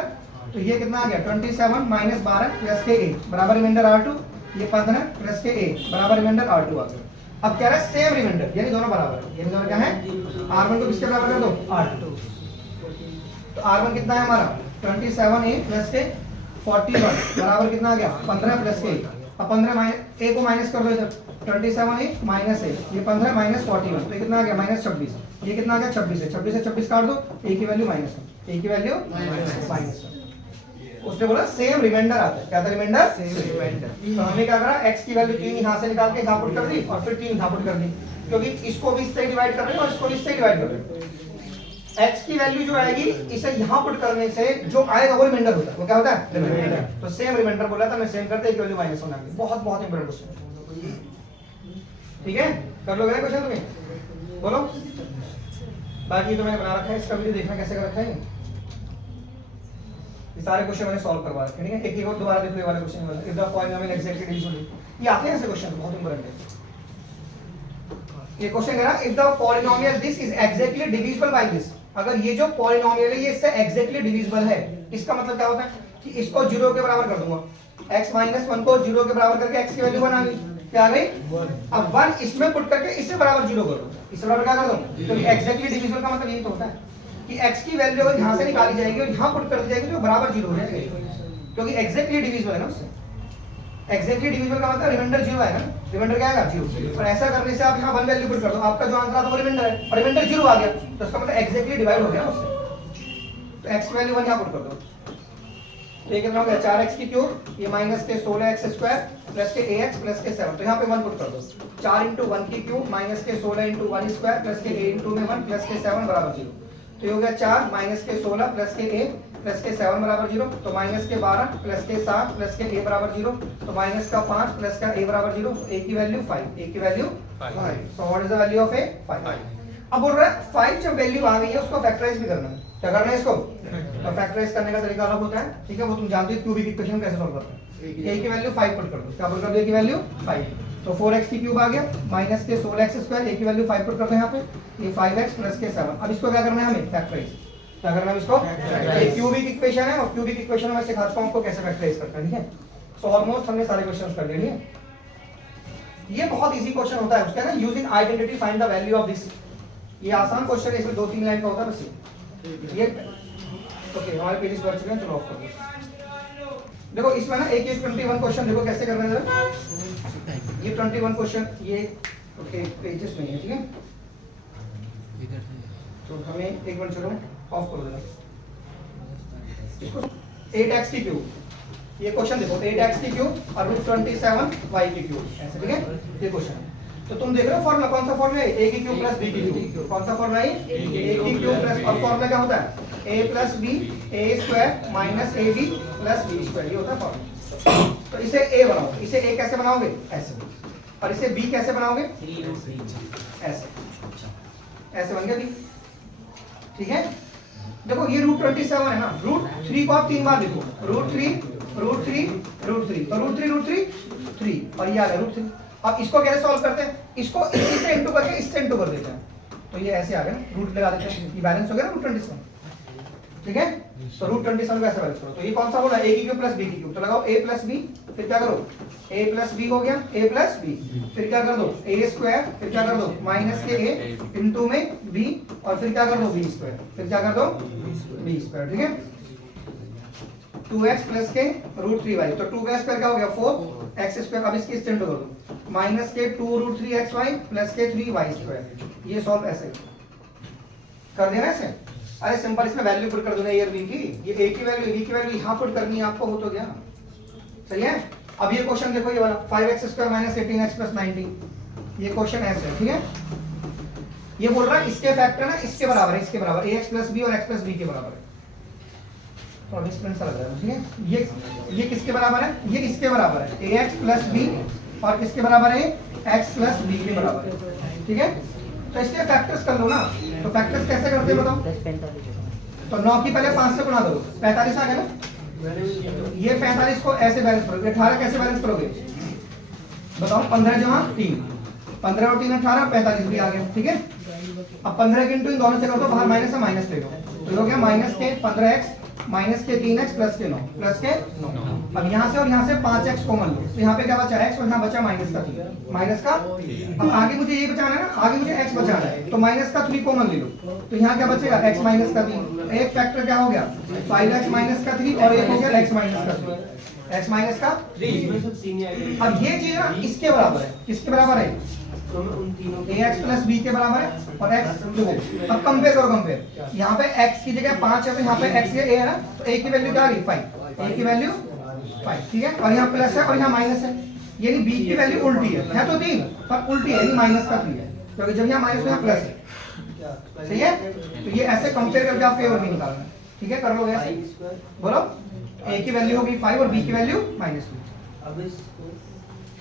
तो ये कितना आ गया 27 - 12 + के 8 बराबर रिमाइंडर r2, ये 15 + के 8 बराबर रिमाइंडर r2 आ गया। अब कह रहा है सेम रिमाइंडर, यानी दोनों बराबर है, यानी दोनों क्या है r1 को किसके बराबर कर दो r2। तो R1 कितना है हमारा 27A प्लस के 41 बराबर कितना आ गया 15 प्लस के अब 15 माइनस ए को माइनस कर दो इधर 27A माइनस ए ये 15 माइनस 41 तो ये कितना आ गया माइनस 26 ये कितना आ गया 26 है 26 से 26 काट दो ए की वैल्यू माइनस ए की वैल्यू माइनस उसने बोला सेम रिमाइंडर आता है क्या था रिमाइंडर सेम रिमाइंडर तो हमने क्या करा x की वैल्यू 3 यहां से निकाल के यहां पुट कर दी और फिर 3 यहां पुट कर दी क्योंकि इसको भी इससे डिवाइड कर रहे हैं और इसको भी इससे डिवाइड कर रहे हैं x की वैल्यू जो आएगी इसे यहां पुट करने से जो आएगा वो रिमाइंडर होता है वो क्या होता है रिमाइंडर तो सेम रिमाइंडर बोला था मैं सेम करते एक वैल्यू माइनस होना है बहुत बहुत इंपॉर्टेंट क्वेश्चन ठीक है कर लोगे ना क्वेश्चन तुम्हें बोलो बाकी तो मैंने बना रखा है इसका वीडियो देखना कैसे कर रखा है ये सारे क्वेश्चन मैंने सॉल्व करवा रखे हैं ठीक है एक और दोबारा देखो ये वाला क्वेश्चन वाला if the polynomial exactly divisible ये आते हैं ऐसे क्वेश्चन बहुत इंपॉर्टेंट है ये क्वेश्चन है ना if the polynomial this is exactly divisible by this अगर ये जो पॉलिनोमियल है ये इससे एग्जैक्टली डिविजिबल है इसका मतलब क्या होता है कि इसको 0 के बराबर कर दूंगा x - 1 को 0 के बराबर करके x की वैल्यू बना ली क्या आ गई अब 1 इसमें पुट करके इससे बराबर 0 कर दो इससे बराबर क्या कर दो क्योंकि एग्जैक्टली डिविजिबल का मतलब यही तो होता है कि x की वैल्यू अगर यहां से निकाली जाएगी और यहां पुट कर दी जाएगी तो बराबर 0 हो जाएगा क्योंकि एग्जैक्टली डिविजिबल है ना उससे एग्जैक्टली डिविजिबल का मतलब रिमाइंडर 0 आएगा ना रिमाइंडर क्या आएगा 0 और ऐसा करने से आप यहां 1 वैल्यू पुट कर दो आपका जो आंसर आता है वो रिमाइंडर है और रिमाइंडर 0 आ गया तो इसका मतलब एग्जैक्टली डिवाइड हो गया उससे तो x की वैल्यू 1 यहां पुट कर दो तो ये कितना हो गया 4x की क्यूब ये माइनस के 16x स्क्वायर प्लस के ax प्लस के 7 तो यहाँ पे 1 पुट कर दो 4 × 1 की क्यूब माइनस के 16 × 1 स्क्वायर प्लस के a × में 1 प्लस के 7 बराबर 0 तो ये हो गया 4 माइनस के 16 प्लस के a प्लस के 7 बराबर 0 तो माइनस के 12 प्लस के 7 प्लस के a बराबर 0 तो माइनस का 5 प्लस का a बराबर 0 तो a की वैल्यू 5 a की value 5 so what is the value of a 5 अब बोल रहा है 5 जब वैल्यू आ गई है उसको फैक्टराइज भी करना है क्या करना है इसको तो फैक्टराइज करने का तरीका अलग होता है ठीक है वो तुम जानते हो क्यूबिक इक्वेशन कैसे सॉल्व करते हैं a की वैल्यू 5 पुट कर दो क्या पुट कर दो a की वैल्यू 5 तो 4x की क्यूब आ गया माइनस के 16x स्क्वायर a की वैल्यू 5 पुट करते हैं यहाँ पे ये 5x प्लस के 7 अब इसको क्या करना है हमें फैक्टराइज क्या करना है इसको ये क्यूबिक इक्वेशन है और क्यूबिक इक्वेशन में सिखाता हूं आपको कैसे फैक्टराइज करना है ठीक है सो ऑलमोस्ट हमने सारे क्वेश्चंस कर लिए ठीक है ये बहुत इजी क्वेश्चन होता है उसका ना using identity find the value of this ये आसान क्वेश्चन है इसमें 2-3 लाइन का होता है बस ये ओके हमारे पेजेस भर चुके हैं चलो ऑफ कर दो देखो इसमें ना एक 21 क्वेश्चन देखो कैसे करना है जरा ये 21 क्वेश्चन ये ओके पेजेस में है ठीक है तो हमें एक मिनट चलो ऑफ कर दो इसको 8x की क्यूब ये क्वेश्चन देखो 8x की क्यूब और √27y की क्यूब ऐसे ठीक है ये क्वेश्चन तो तुम देख रहे हो फॉर्मूला कौन सा फॉर्मूला है a की क्यूब प्लस b की क्यूब कौन सा फॉर्मूला है a की क्यूब प्लस और फॉर्मूला क्या होता है a plus b a square minus ab plus b square ये होता है फॉर्मूला तो इसे a बनाओ इसे a कैसे बनाओगे ऐसे और इसे b कैसे बनाओगे ऐसे ऐसे बन गया b ठीक है देखो ये √27 है ना √3 को आप 3 बार लिखो √3 √3 तो √3 3 और ये आ गया √3 अब इसको कैसे सॉल्व करते हैं इसको इसी से इनटू करके इससे इनटू कर देते हैं तो ये ऐसे आ गया ना रूट लगा देते हैं ये बैलेंस हो गया ना √27 ठीक है तो √27 को ऐसे बैलेंस करो तो ये कौन सा बोला a की क्यूब प्लस b की क्यूब तो लगाओ a प्लस b फिर क्या करो a प्लस b हो गया a प्लस b फिर क्या कर दो a स्क्वायर फिर क्या कर दो माइनस के a इनटू में b और फिर क्या कर दो b स्क्वायर फिर क्या कर दो b स्क्वायर ठीक है 2x प्लस के √3y तो 2 का स्क्वायर क्या हो गया 4x स्क्वायर अब इसकी एक्सटेंड कर दो माइनस के 2√3xy प्लस के 3y स्क्वायर ये सॉल्व ऐसे कर देना ऐसे अरे सिंपल इसमें वैल्यू पुट कर दो ना a और b की ये a की वैल्यू b की वैल्यू यहां पुट करनी है आपको हो तो गया सही है अब ये क्वेश्चन देखो ये वाला 5x square minus 18x plus 19 ये क्वेश्चन ऐसे है ठीक है ये बोल रहा है इसके फैक्टर ना इसके बराबर है इसके बराबर ax प्लस b और x प्लस b के बराबर है तो डिफरेंस लग रहा है ठीक है ये किसके बराबर है ये इसके बराबर है ax प्लस b और किसके बराबर है x प्लस b के बराबर है ठीक है तो इसके फैक्टर्स कर लो ना तो फैक्टर्स कैसे करते हैं बताओ तो 9 की पहले 5 से गुणा करो 45 आ गया ना ये 45 को ऐसे बैलेंस करोगे 18 कैसे बैलेंस करोगे बताओ 15 जमा 3 15 और 3 18 45 भी आ गया ठीक है अब 15 के इंटू इन दोनों से कर दो बाहर माइनस से माइनस ले लो तो हो गया माइनस के 15x माइनस के 3x प्लस के 9 प्लस के 9। अब यहाँ से और यहाँ से 5x कॉमन लो, तो यहाँ पे क्या बचा x और यहाँ बचा माइनस का 3, माइनस का। अब आगे मुझे ये बचाना है ना, आगे मुझे x बचाना है, तो माइनस का 3 कॉमन ले लो, तो यहाँ क्या बचेगा x माइनस का 3। एक फैक्टर क्या हो गया 5x माइनस का 3 और एक हो गया x माइनस का 3, x माइनस का 3। अब ये चीज ना इसके बराबर है, किसके बराबर है ax प्लस b के बराबर है और x देखो। अब कंपेयर करो, कंपेयर यहाँ पे x की जगह 5 है तो यहाँ पे x ये a है ना, तो a की वैल्यू क्या आ गई 5, a की वैल्यू 5, ठीक है। और यहाँ प्लस है और यहाँ माइनस है, यानी b की वैल्यू उल्टी है तो 3 पर उल्टी है, यानी माइनस का 3 है, क्योंकि जब यहाँ माइनस तो यहाँ प्लस है, सही है। तो ये ऐसे कंपेयर करके आपको a और b निकालना है, ठीक है। कर लोगे ऐसे, बोलो a की वैल्यू होगी 5 और b की वैल्यू -2।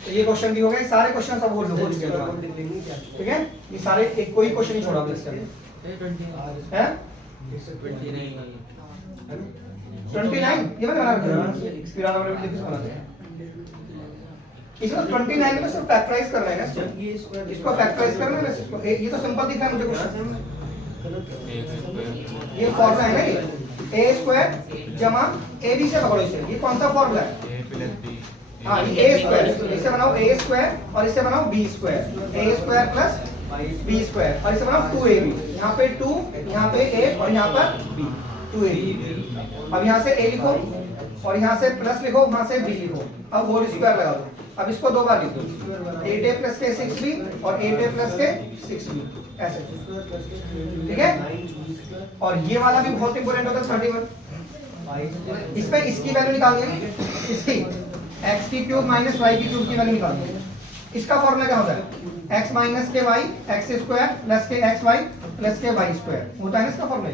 तो ये क्वेश्चन भी हो गए, सारे क्वेश्चन सब हो चुके हैं, ठीक है। ये सारे एक कोई क्वेश्चन नहीं छोड़ा आपने इसके अंदर है 29 ये मैं बना रहा हूं, फिर आप लोग लिख बनाते हैं इसको 29 में सिर्फ फैक्टराइज करना है ना, इसको फैक्टराइज करना है ना इसको। ये तो सिंपल दिख रहा है मुझे क्वेश्चन, ये फॉर्मूला है ना, ये a² जमा ab से पकड़ो इसे, ये कौन सा फॉर्मूला है, हाँ ये a स्क्वायर, इसे बनाओ a स्क्वायर और इसे बनाओ b square, a square plus b square और इसे बनाओ 2ab, यहाँ पे 2 यहाँ पे a और यहाँ पर b 2ab। अब यहाँ से a लिखो और यहाँ से प्लस लिखो, वहाँ से b लिखो, अब होल स्क्वायर लगा दो। अब इसको दो बार लिखो 8a प्लस के 6b और 8a प्लस के 6b ऐसे, ठीक है। और ये वाला भी बहुत इंपॉर्टेंट होता है 31, इसमें इसकी वैल्यू निकालनी है, इसकी x की क्यूब माइनस y की क्यूब की वैल्यू निकालनी है। इसका फॉर्मूला क्या होता है x माइनस के y x स्क्वायर प्लस के xy प्लस के y स्क्वायर होता है ना इसका फॉर्मूला।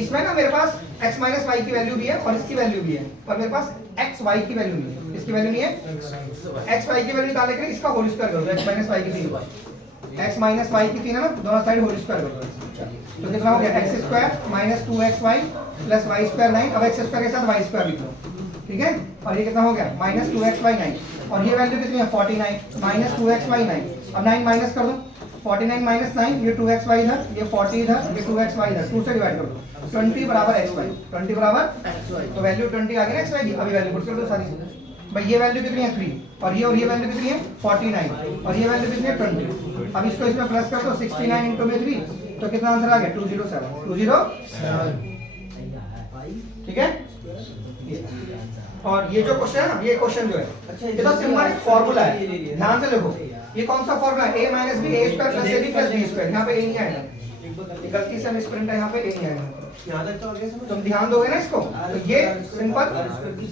इसमें ना मेरे पास x माइनस y की वैल्यू भी है और इसकी वैल्यू भी है, पर मेरे पास x y की वैल्यू नहीं है, इसकी वैल्यू नहीं है। x y की वैल्यू निकालने के लिए इसका होल स्क्वायर कर दो, x माइनस y की 3 x माइनस y की 3 है ना, दोनों साइड होल स्क्वायर कर दो, तो कितना हो गया x square minus 2xy plus y square 9। अब x स्क्वायर के साथ y स्क्वायर लिख लो, ठीक है। और ये कितना हो गया माइनस 2xy 9 और ये वैल्यू कितनी है 49 माइनस 2xy 9। अब 9 माइनस कर दो, 49 माइनस 9 ये 2xy इधर, ये 40 इधर, ये 2xy इधर, 2 से डिवाइड कर दो, 20 बराबर xy, 20 बराबर xy, तो वैल्यू 20 आ गई ना xy की। अभी वैल्यू पुट कर दो सारी भाई, ये वैल्यू कितनी है 3 और ये वैल्यू कितनी है 49 और ये वैल्यू कितनी है 20। अब इसको इसमें प्लस कर दो 69 into में 3, तो कितना आंसर आ गया 207, ठीक है। और ये जो क्वेश्चन है ना, ये क्वेश्चन जो है ये तो सिंपल फॉर्मूला है, ध्यान से देखो ये कौन सा फॉर्मूला है, a minus b a square plus ab plus b square, यहाँ पे a नहीं आएगा, गलती से मिस प्रिंट है, यहाँ पे a नहीं आएगा, तुम ध्यान दोगे ना इसको। तो ये सिंपल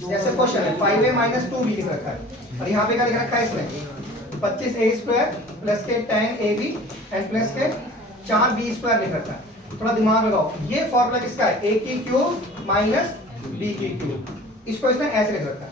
जैसे क्वेश्चन है 5a माइनस 2b लिख रखा है और यहाँ पे क्या लिख रखा है इसमें 25a स्क्वायर प्लस के 10ab एंड प्लस के 4b स्क्वायर लिख रखा है। थोड़ा दिमाग लगाओ, ये फॉर्मूला किसका है a की क्यूब माइनस b की क्यूब, इसको इसने ऐसे लिख रखा है।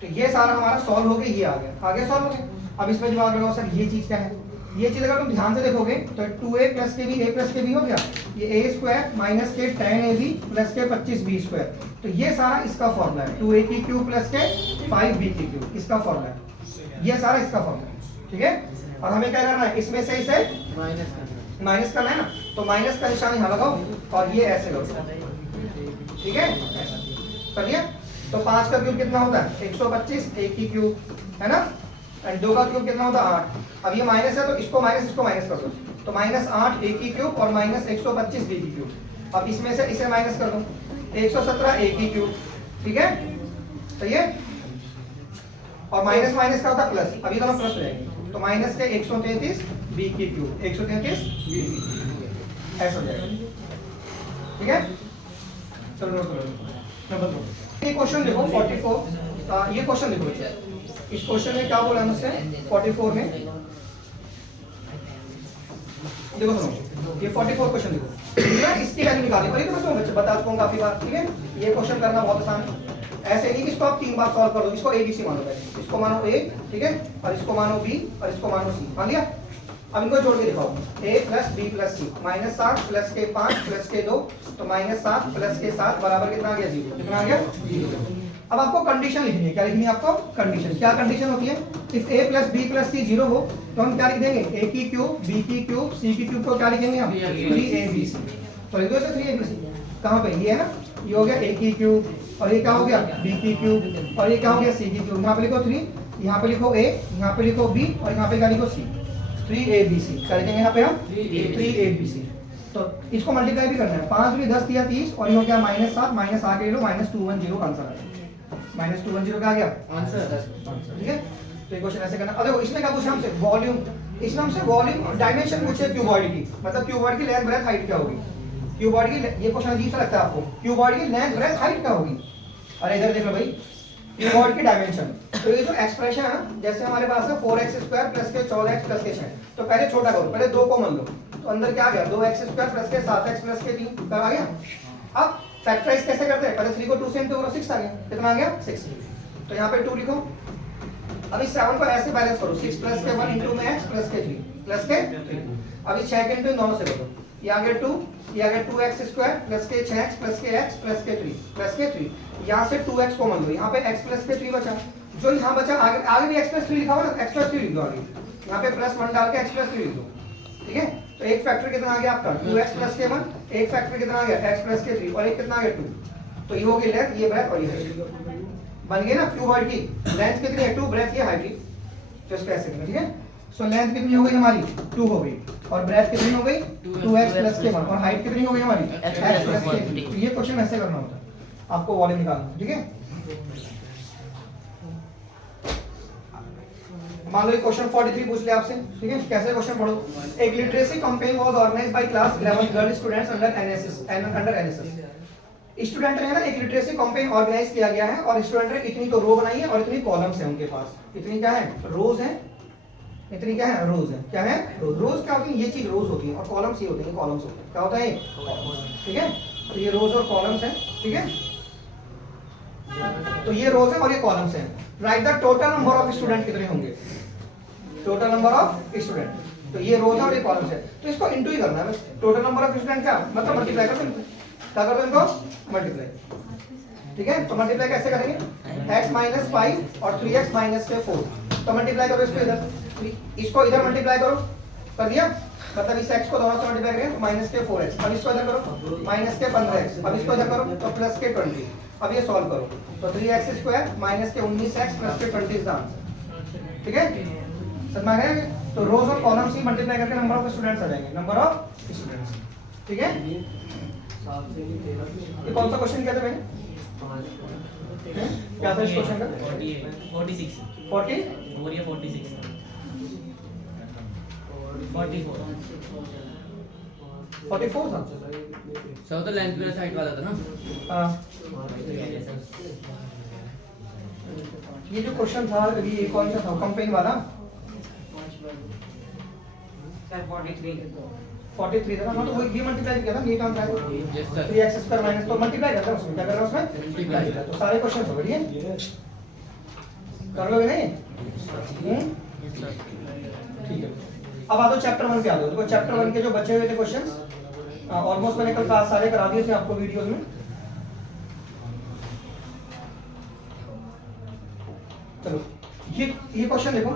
तो ये सारा हमारा सॉल्व हो गया, ये आ गया, आगे सॉल्व हो गया। अब इसमें जवाब लगाओ सर ये चीज क्या है, ये चीज अगर तुम ध्यान से देखोगे तो 2a प्लस के भी a प्लस के भी हो गया, ये a स्क्वायर माइनस के 10ab प्लस के 25b स्क्वायर, तो ये सारा इसका फॉर्मूला है 2a की क्यूब प्लस के 5b की क्यूब, इसका फॉर्मूला है, ये सारा इसका फॉर्मूला है, ठीक है। और हमें क्या करना है, इसमें से इसे माइनस करना है ना, तो माइनस का निशान यहाँ लगाओ और ये ऐसे लगाओ, ठीक है, कर दिया। तो 5 का क्यूब कितना होता है 125, 1 की क्यूब है ना, एंड 2 का क्यूब कितना होता है 8। अब ये माइनस है तो इसको माइनस कर दो, तो माइनस 8 a की क्यूब और माइनस 125 b की क्यूब। अब इसमें से इसे माइनस कर दो 117 a की क्यूब, ठीक है, सही है। और माइनस माइनस का होता है प्लस, अभी दोनों प्लस हो जाएंगे, तो माइनस के 133 b की क्यूब, 133 b की क्यूब ऐसा हो जाएगा, ठीक है। चलो नंबर 2 ये क्वेश्चन देखो 44, ये क्वेश्चन देखो, इस क्वेश्चन में क्या बोला है मुझसे 44 में, देखो सुनो ये 44 क्वेश्चन देखो, इसकी वैल्यू निकालनी पड़ेगी, तो मैं तुम्हें बच्चे बता चुका हूं काफी बार, ठीक है। ये क्वेश्चन करना बहुत आसान है, ऐसे नहीं कि इसको आप 3 बार सॉल्व कर दो, इसको ABC मानो पहले, इसको मानो A, ठीक है, और इसको मानो B और इसको मानो C, मान लिया। अब इनको जोड़ के दिखाओ, a plus b plus c, minus 7 plus के 5 प्लस के 2, तो माइनस 7 प्लस के 7 बराबर कितना आ गया 0, कितना आ गया 0। अब आपको कंडीशन लिखनी है, क्या लिखनी है आपको कंडीशन, क्या कंडीशन होती है, if a plus b plus c 0 हो तो हम क्या लिख देंगे a की क्यूब b की क्यूब c की क्यूब को क्या लिखेंगे हम 3abc, तो लिख दो इसे 3abc। कहाँ पे, ये है ना, ये हो गया a की क्यूब, और ये क्या हो गया b की क्यूब, और ये क्या हो गया c की क्यूब। यहाँ पे लिखो 3, यहाँ पे लिखो a, यहाँ पे लिखो b, और यहाँ पे क्या लिखो c, 3abc कर देंगे यहाँ पे हम 3abc। तो इसको मल्टीप्लाई भी करना है, 5 दूनी 10 दिया 30, और ये हो गया -7, माइनस आगे लो, -210 आंसर आ गया, -210 का आ गया आंसर। ठीक है, तो ये क्वेश्चन ऐसे करना। अब देखो इसमें क्या पूछा हमसे, वॉल्यूम, इसमें हमसे वॉल्यूम डायमेंशन पूछे क्यूबॉइड की, मतलब क्यूबॉइड की लेंथ ब्रेड्थ हाइट क्या होगी, क्यूबॉइड की, ये क्वेश्चन अजीब सा लगता है आपको, क्यूबॉइड की लेंथ ब्रेड्थ हाइट क्या होगी। अरे इधर देख लो भाई, क्यूबॉइड की डायमेंशन, तो ये जो एक्सप्रेशन है ना, जैसे हमारे पास है 4x² प्लस के 14x प्लस के 6, तो पहले छोटा करो, पहले 2 को मान लो, तो अंदर क्या आ गया 2x² प्लस के 7x प्लस के 3 आ गया। अब फैक्टराइज कैसे करते हैं, पहले 3 को 2 से इंटू करो, 6 आ गया, कितना आ गया 6। तो यहाँ पे 2 लिखो, अब इस 7 को ऐसे बैलेंस करो, 6 प्लस के 1 इंटू में x प्लस के 3 प्लस के 3, अब इस 6 के इंटू दोनों से करो, ये आ गया 2, ये आ गया 2x² प्लस के 6x प्लस के x प्लस के 3 प्लस के 3, यहाँ से 2x को मान लो, यहाँ पे x प्लस के 3 बचा, जो यहाँ बचा आगे आगे भी x प्लस 3 लिखा हुआ ना, x प्लस 3 लिख दो आगे, यहाँ पे +1 डाल के x प्लस 3 लिख दो। ठीक है, तो एक फैक्टर कितना आ गया आपका 2x प्लस के 1, एक फैक्टर कितना आ गया x प्लस के 3, और एक कितना आ गया 2, तो ये हो गई लेंथ, ये ब्रेथ, और ये हाइट बन गई ना क्यूबॉइड की। लेंथ कितनी है 2, ब्रेथ ये हाइट, तो इसको ऐसे करना। ठीक है, सो लेंथ कितनी हो गई हमारी 2 हो गई, और ब्रेथ कितनी हो गई 2x प्लस के 1, और हाइट कितनी हो गई हमारी x प्लस के 3। तो ये क्वेश्चन ऐसे करना होता है, आपको वॉल्यूम निकालना है। ठीक है, मान लो ये क्वेश्चन 43 पूछ ले आपसे। ठीक है, कैसे क्वेश्चन पढ़ो, एक literacy campaign was organized by class 11 girl students under NSS. Student ने ना एक लिटरेसी कैंपेन ऑर्गेनाइज किया गया है, और स्टूडेंट ने इतनी तो रो बनाई है और इतनी कॉलम्स हैं उनके पास, इतनी क्या है रोज है, इतनी क्या है रोज है, क्या है रोज। रोज क्या होती है, ये चीज रोज होती है, और कॉलम्स ये होते हैं, कॉलम्स होते हैं, क्या होता है। ठीक है, तो ये रोज और कॉलम्स हैं। ठीक है, तो ये रोज है और ये कॉलम्स हैं। Right the total number of student कितने होंगे, टोटल नंबर ऑफ स्टूडेंट, तो ये रोज है और ये कॉलम्स है, तो इसको इनटू ही करना है बस। टोटल नंबर ऑफ स्टूडेंट क्या मतलब मल्टीप्लाई कर दो, क्या कर दो इनको मल्टीप्लाई। ठीक है, तो मल्टीप्लाई कैसे करेंगे, x - 5 और 3x - 4, तो मल्टीप्लाई करो इसको इधर, इसको इधर मल्टीप्लाई करो, कर दिया, मतलब इस x को दोनों से मल्टीप्लाई करेंगे तो -4x, अब इसको इधर करो -15x, अब इसको इधर करो तो +20, अब ये सॉल्व करो तो 3x² -19x +20 is the answer. ठीक है, समझ में आ गया। तो रोज और कॉलम्स ही मल्टीप्लाई करके नंबर ऑफ स्टूडेंट्स आ जाएंगे, नंबर ऑफ स्टूडेंट्स। ठीक है, ये कौन सा क्वेश्चन किया था मैंने, क्या था इस क्वेश्चन का 46 40 और ये 46 44 44 था सर, तो लेंथ प्लस हाइट वाला था ना। हाँ, ये जो क्वेश्चन था ये कौन सा था, कंपेन वाला सर 43 था ना। हाँ, तो वो ये मल्टीप्लाई किया था, ये काम था यस सर, 3x² माइनस, तो मल्टीप्लाई करता है उसमें, क्या कर रहा है उसमें मल्टीप्लाई करता है। तो सारे क्वेश्चन हो गए, कर लोगे नहीं। ठीक है, अब आ दो चैप्टर 1 पे आ दो। देखो चैप्टर 1 के जो बचे हुए थे क्वेश्चंस ऑलमोस्ट मैंने कल क्लास सारे करा दिए थे आपको वीडियोस में। चलो ये क्वेश्चन देखो,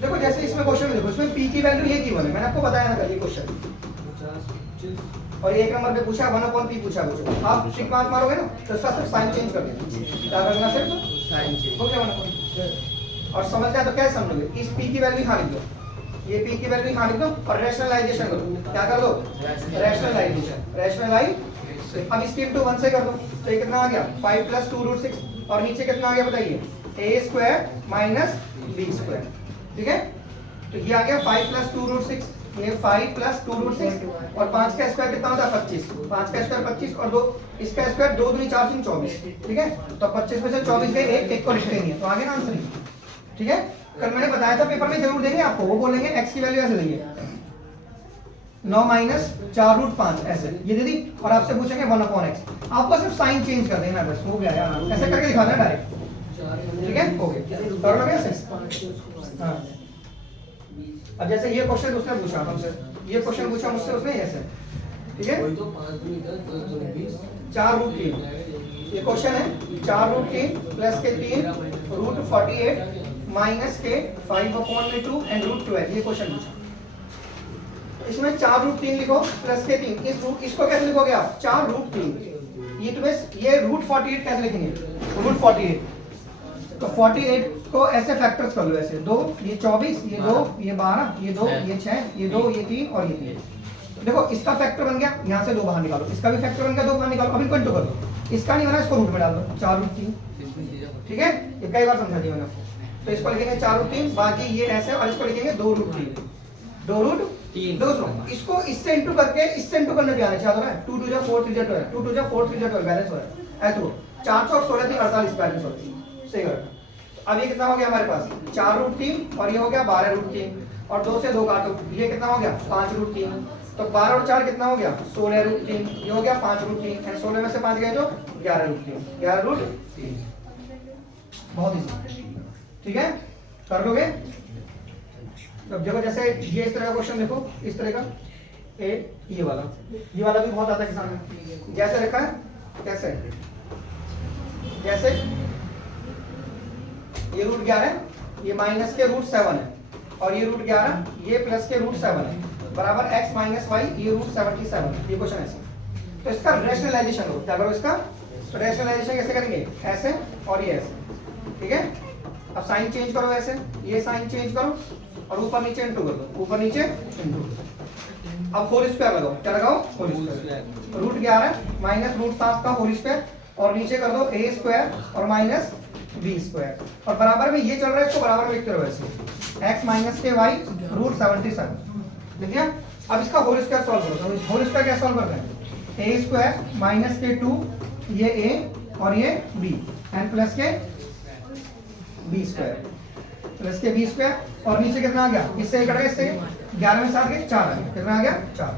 देखो जैसे इसमें क्वेश्चन देखो, इसमें p की वैल्यू ये गिवन है, मैंने आपको बताया ना कल ये क्वेश्चन, और एक नंबर पे पूछा 1/p पूछा कुछ, आप टिक मार्क मारोगे ना तो इसका सिर्फ साइन चेंज कर देना, क्या करना सिर्फ साइन चेंज हो गया 1/p। और समझ गया तो कैसे समझोगे, इस p की वैल्यू यहां लिख दो, ये p की वैल्यू यहां लिख दो, और रैशनलाइजेशन करो, क्या कर दो रैशनलाइज। अब इसकी इनटू 1 से कर दो, तो ये कितना आ गया 5 + 2√6, और नीचे कितना आ गया बताइए a² - b²। ठीक है, तो ये आ गया 5 + 2√6, ये 5 + 2√6, और 5 का स्क्वायर कितना होता है 25, 5 का स्क्वायर 25, और 2 इसका स्क्वायर 2 दूनी 4 3 24। ठीक है, तो 25 में से 24 गए, एक को लिखते नहीं है, तो आगे ना आंसर ही। ठीक है, कल मैंने बताया था पेपर में जरूर देंगे आपको, वो बोलेंगे x की वैल्यू ऐसे देंगे 9 - 4√5 ऐसे ये दे दी, और आपसे पूछेंगे 1/x, आपको सिर्फ साइन चेंज कर देना बस, हो गया यार, ऐसे करके दिखाना है डायरेक्ट। ठीक है, हो गया, कर लोगे ऐसे। हाँ, अब जैसे ये क्वेश्चन उसने पूछा हमसे, ये क्वेश्चन पूछा मुझसे उसने ऐसे। ठीक है, 4√3 ये क्वेश्चन है, 4√3 + के 3 √48 - के 5/2 एंड √12 ये क्वेश्चन पूछा। इसमें 4 रूट 3 लिखो प्लस के 3, इसको कैसे लिखोगे आप 4 रूट 3। ये तुम्हें ये रूट 48 कैसे लिखेंगे रूट 48, तो 48 को ऐसे फैक्टर्स कर लो ऐसे 2 ये 24 ये 2 ये 12 ये 2 ये 6 ये 2 ये 3 और ये 3। देखो इसका फैक्टर बन गया, यहाँ से 2 बाहर निकालो, इसका भी फैक्टर बन गया 2 बाहर निकालो। अब इनको इंटू कर दो, इसका नहीं बना इसको रूट में डाल दो 4 रूट 3, ठीक है ये कई बार समझा दिया मैंने आपको। तो इसको लिखेंगे 4 रूट 3, बाकी ये ऐसे और इसको लिखेंगे 2 रूट 3, 2 रूट 3। दोस्तों इसको इससे इंटू करके इससे इंटू करने पे आना चाहिए, 2 2 जा 4 3 जा 12, 2 2 जा 4 3 जा 12 बैलेंस हो रहा है ऐसे। 4 चौक 16 3 48 बैलेंस होती है, सही है। अब ये कितना हो गया हमारे पास 4 रूट 3 और ये हो गया 12 रूट 3 और 2 से 2 काटो, ये कितना हो गया 5 रूट 3। तो 12 और 4 कितना हो गया 16 रूट 3, ये हो गया 5 रूट 3 और 16 में से 5 गए तो 11 रूट 3, 11 रूट 3। बहुत इजी, ठीक है कर लोगे। अब देखो जैसे ये इस तरह का क्वेश्चन देखो, इस तरह का ये वाला भी बहुत आता है एग्जाम में। जैसे रखा है कैसे, जैसे ये रूट 11 ये माइनस के रूट 7 है और ये रूट 11 ये प्लस के रूट 7 है बराबर x माइनस वाई ये रूट 77। ये क्वेश्चन ऐसे, तो इसका रैशनलाइजेशन हो, क्या करो इसका रैशनलाइजेशन कैसे करेंगे ऐसे और ये ऐसे, ठीक है। अब साइन चेंज करो ऐसे, ये साइन चेंज करो और ऊपर नीचे इंटू कर दो, ऊपर नीचे इंटू। अब होल स्क्वायर लगाओ, क्या लगाओ whole square. Root 11 minus root 7 का होल स्क्वायर और नीचे कर दो a स्क्वायर और माइनस b स्क्वायर और बराबर में ये चल रहा है, इसको बराबर में लिखते रहो ऐसे x माइनस के y रूट 77, ठीक है। अब इसका होल स्क्वायर सॉल्व करो, तो होल स्क्वायर क्या सॉल्व करते हैं a स्क्वायर माइनस के 2 ये a और ये b एंड प्लस के b स्क्वायर प्लस के b स्क्वायर और नीचे कितना आ गया, इससे कट गया, इससे 11 में 7 गए 4 आ गया, कितना आ गया 4।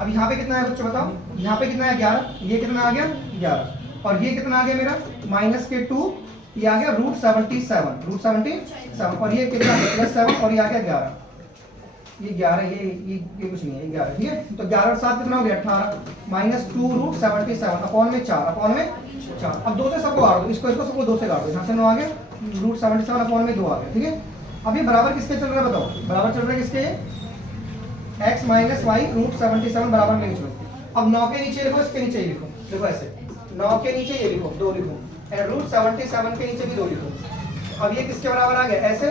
अब यहाँ पे कितना है बच्चों बताओ, यहाँ पे कितना है 11, ये कितना आ गया 11 और ये कितना आ गया मेरा माइनस के 2 ये आ गया रूट 77 और ये कितना प्लस 7 और ये आ गया 11, ये 11 ये कुछ नहीं है, ये 11 ठीक है। तो 11 और 7 कितना हो गया 18 माइनस 2 रूट 77 अपॉन में 4। अब 2 से सबको काट दो, इसको सबको 2 से काट दो, यहाँ से 9 आ गया रूट 77 अपॉन में 2 आ गया, ठीक है। अब ये बराबर किसके चल रहा है बताओ, बराबर चल रहा है किसके x माइनस वाई रूट 77 बराबर में लिखो। अब 9 के नीचे लिखो, इसके नीचे लिखो, देखो ऐसे 9 के नीचे ये लिखो 2 लिखो और रूट 77 के नीचे भी 2 लिखो। अब ये किसके बराबर आ गया ऐसे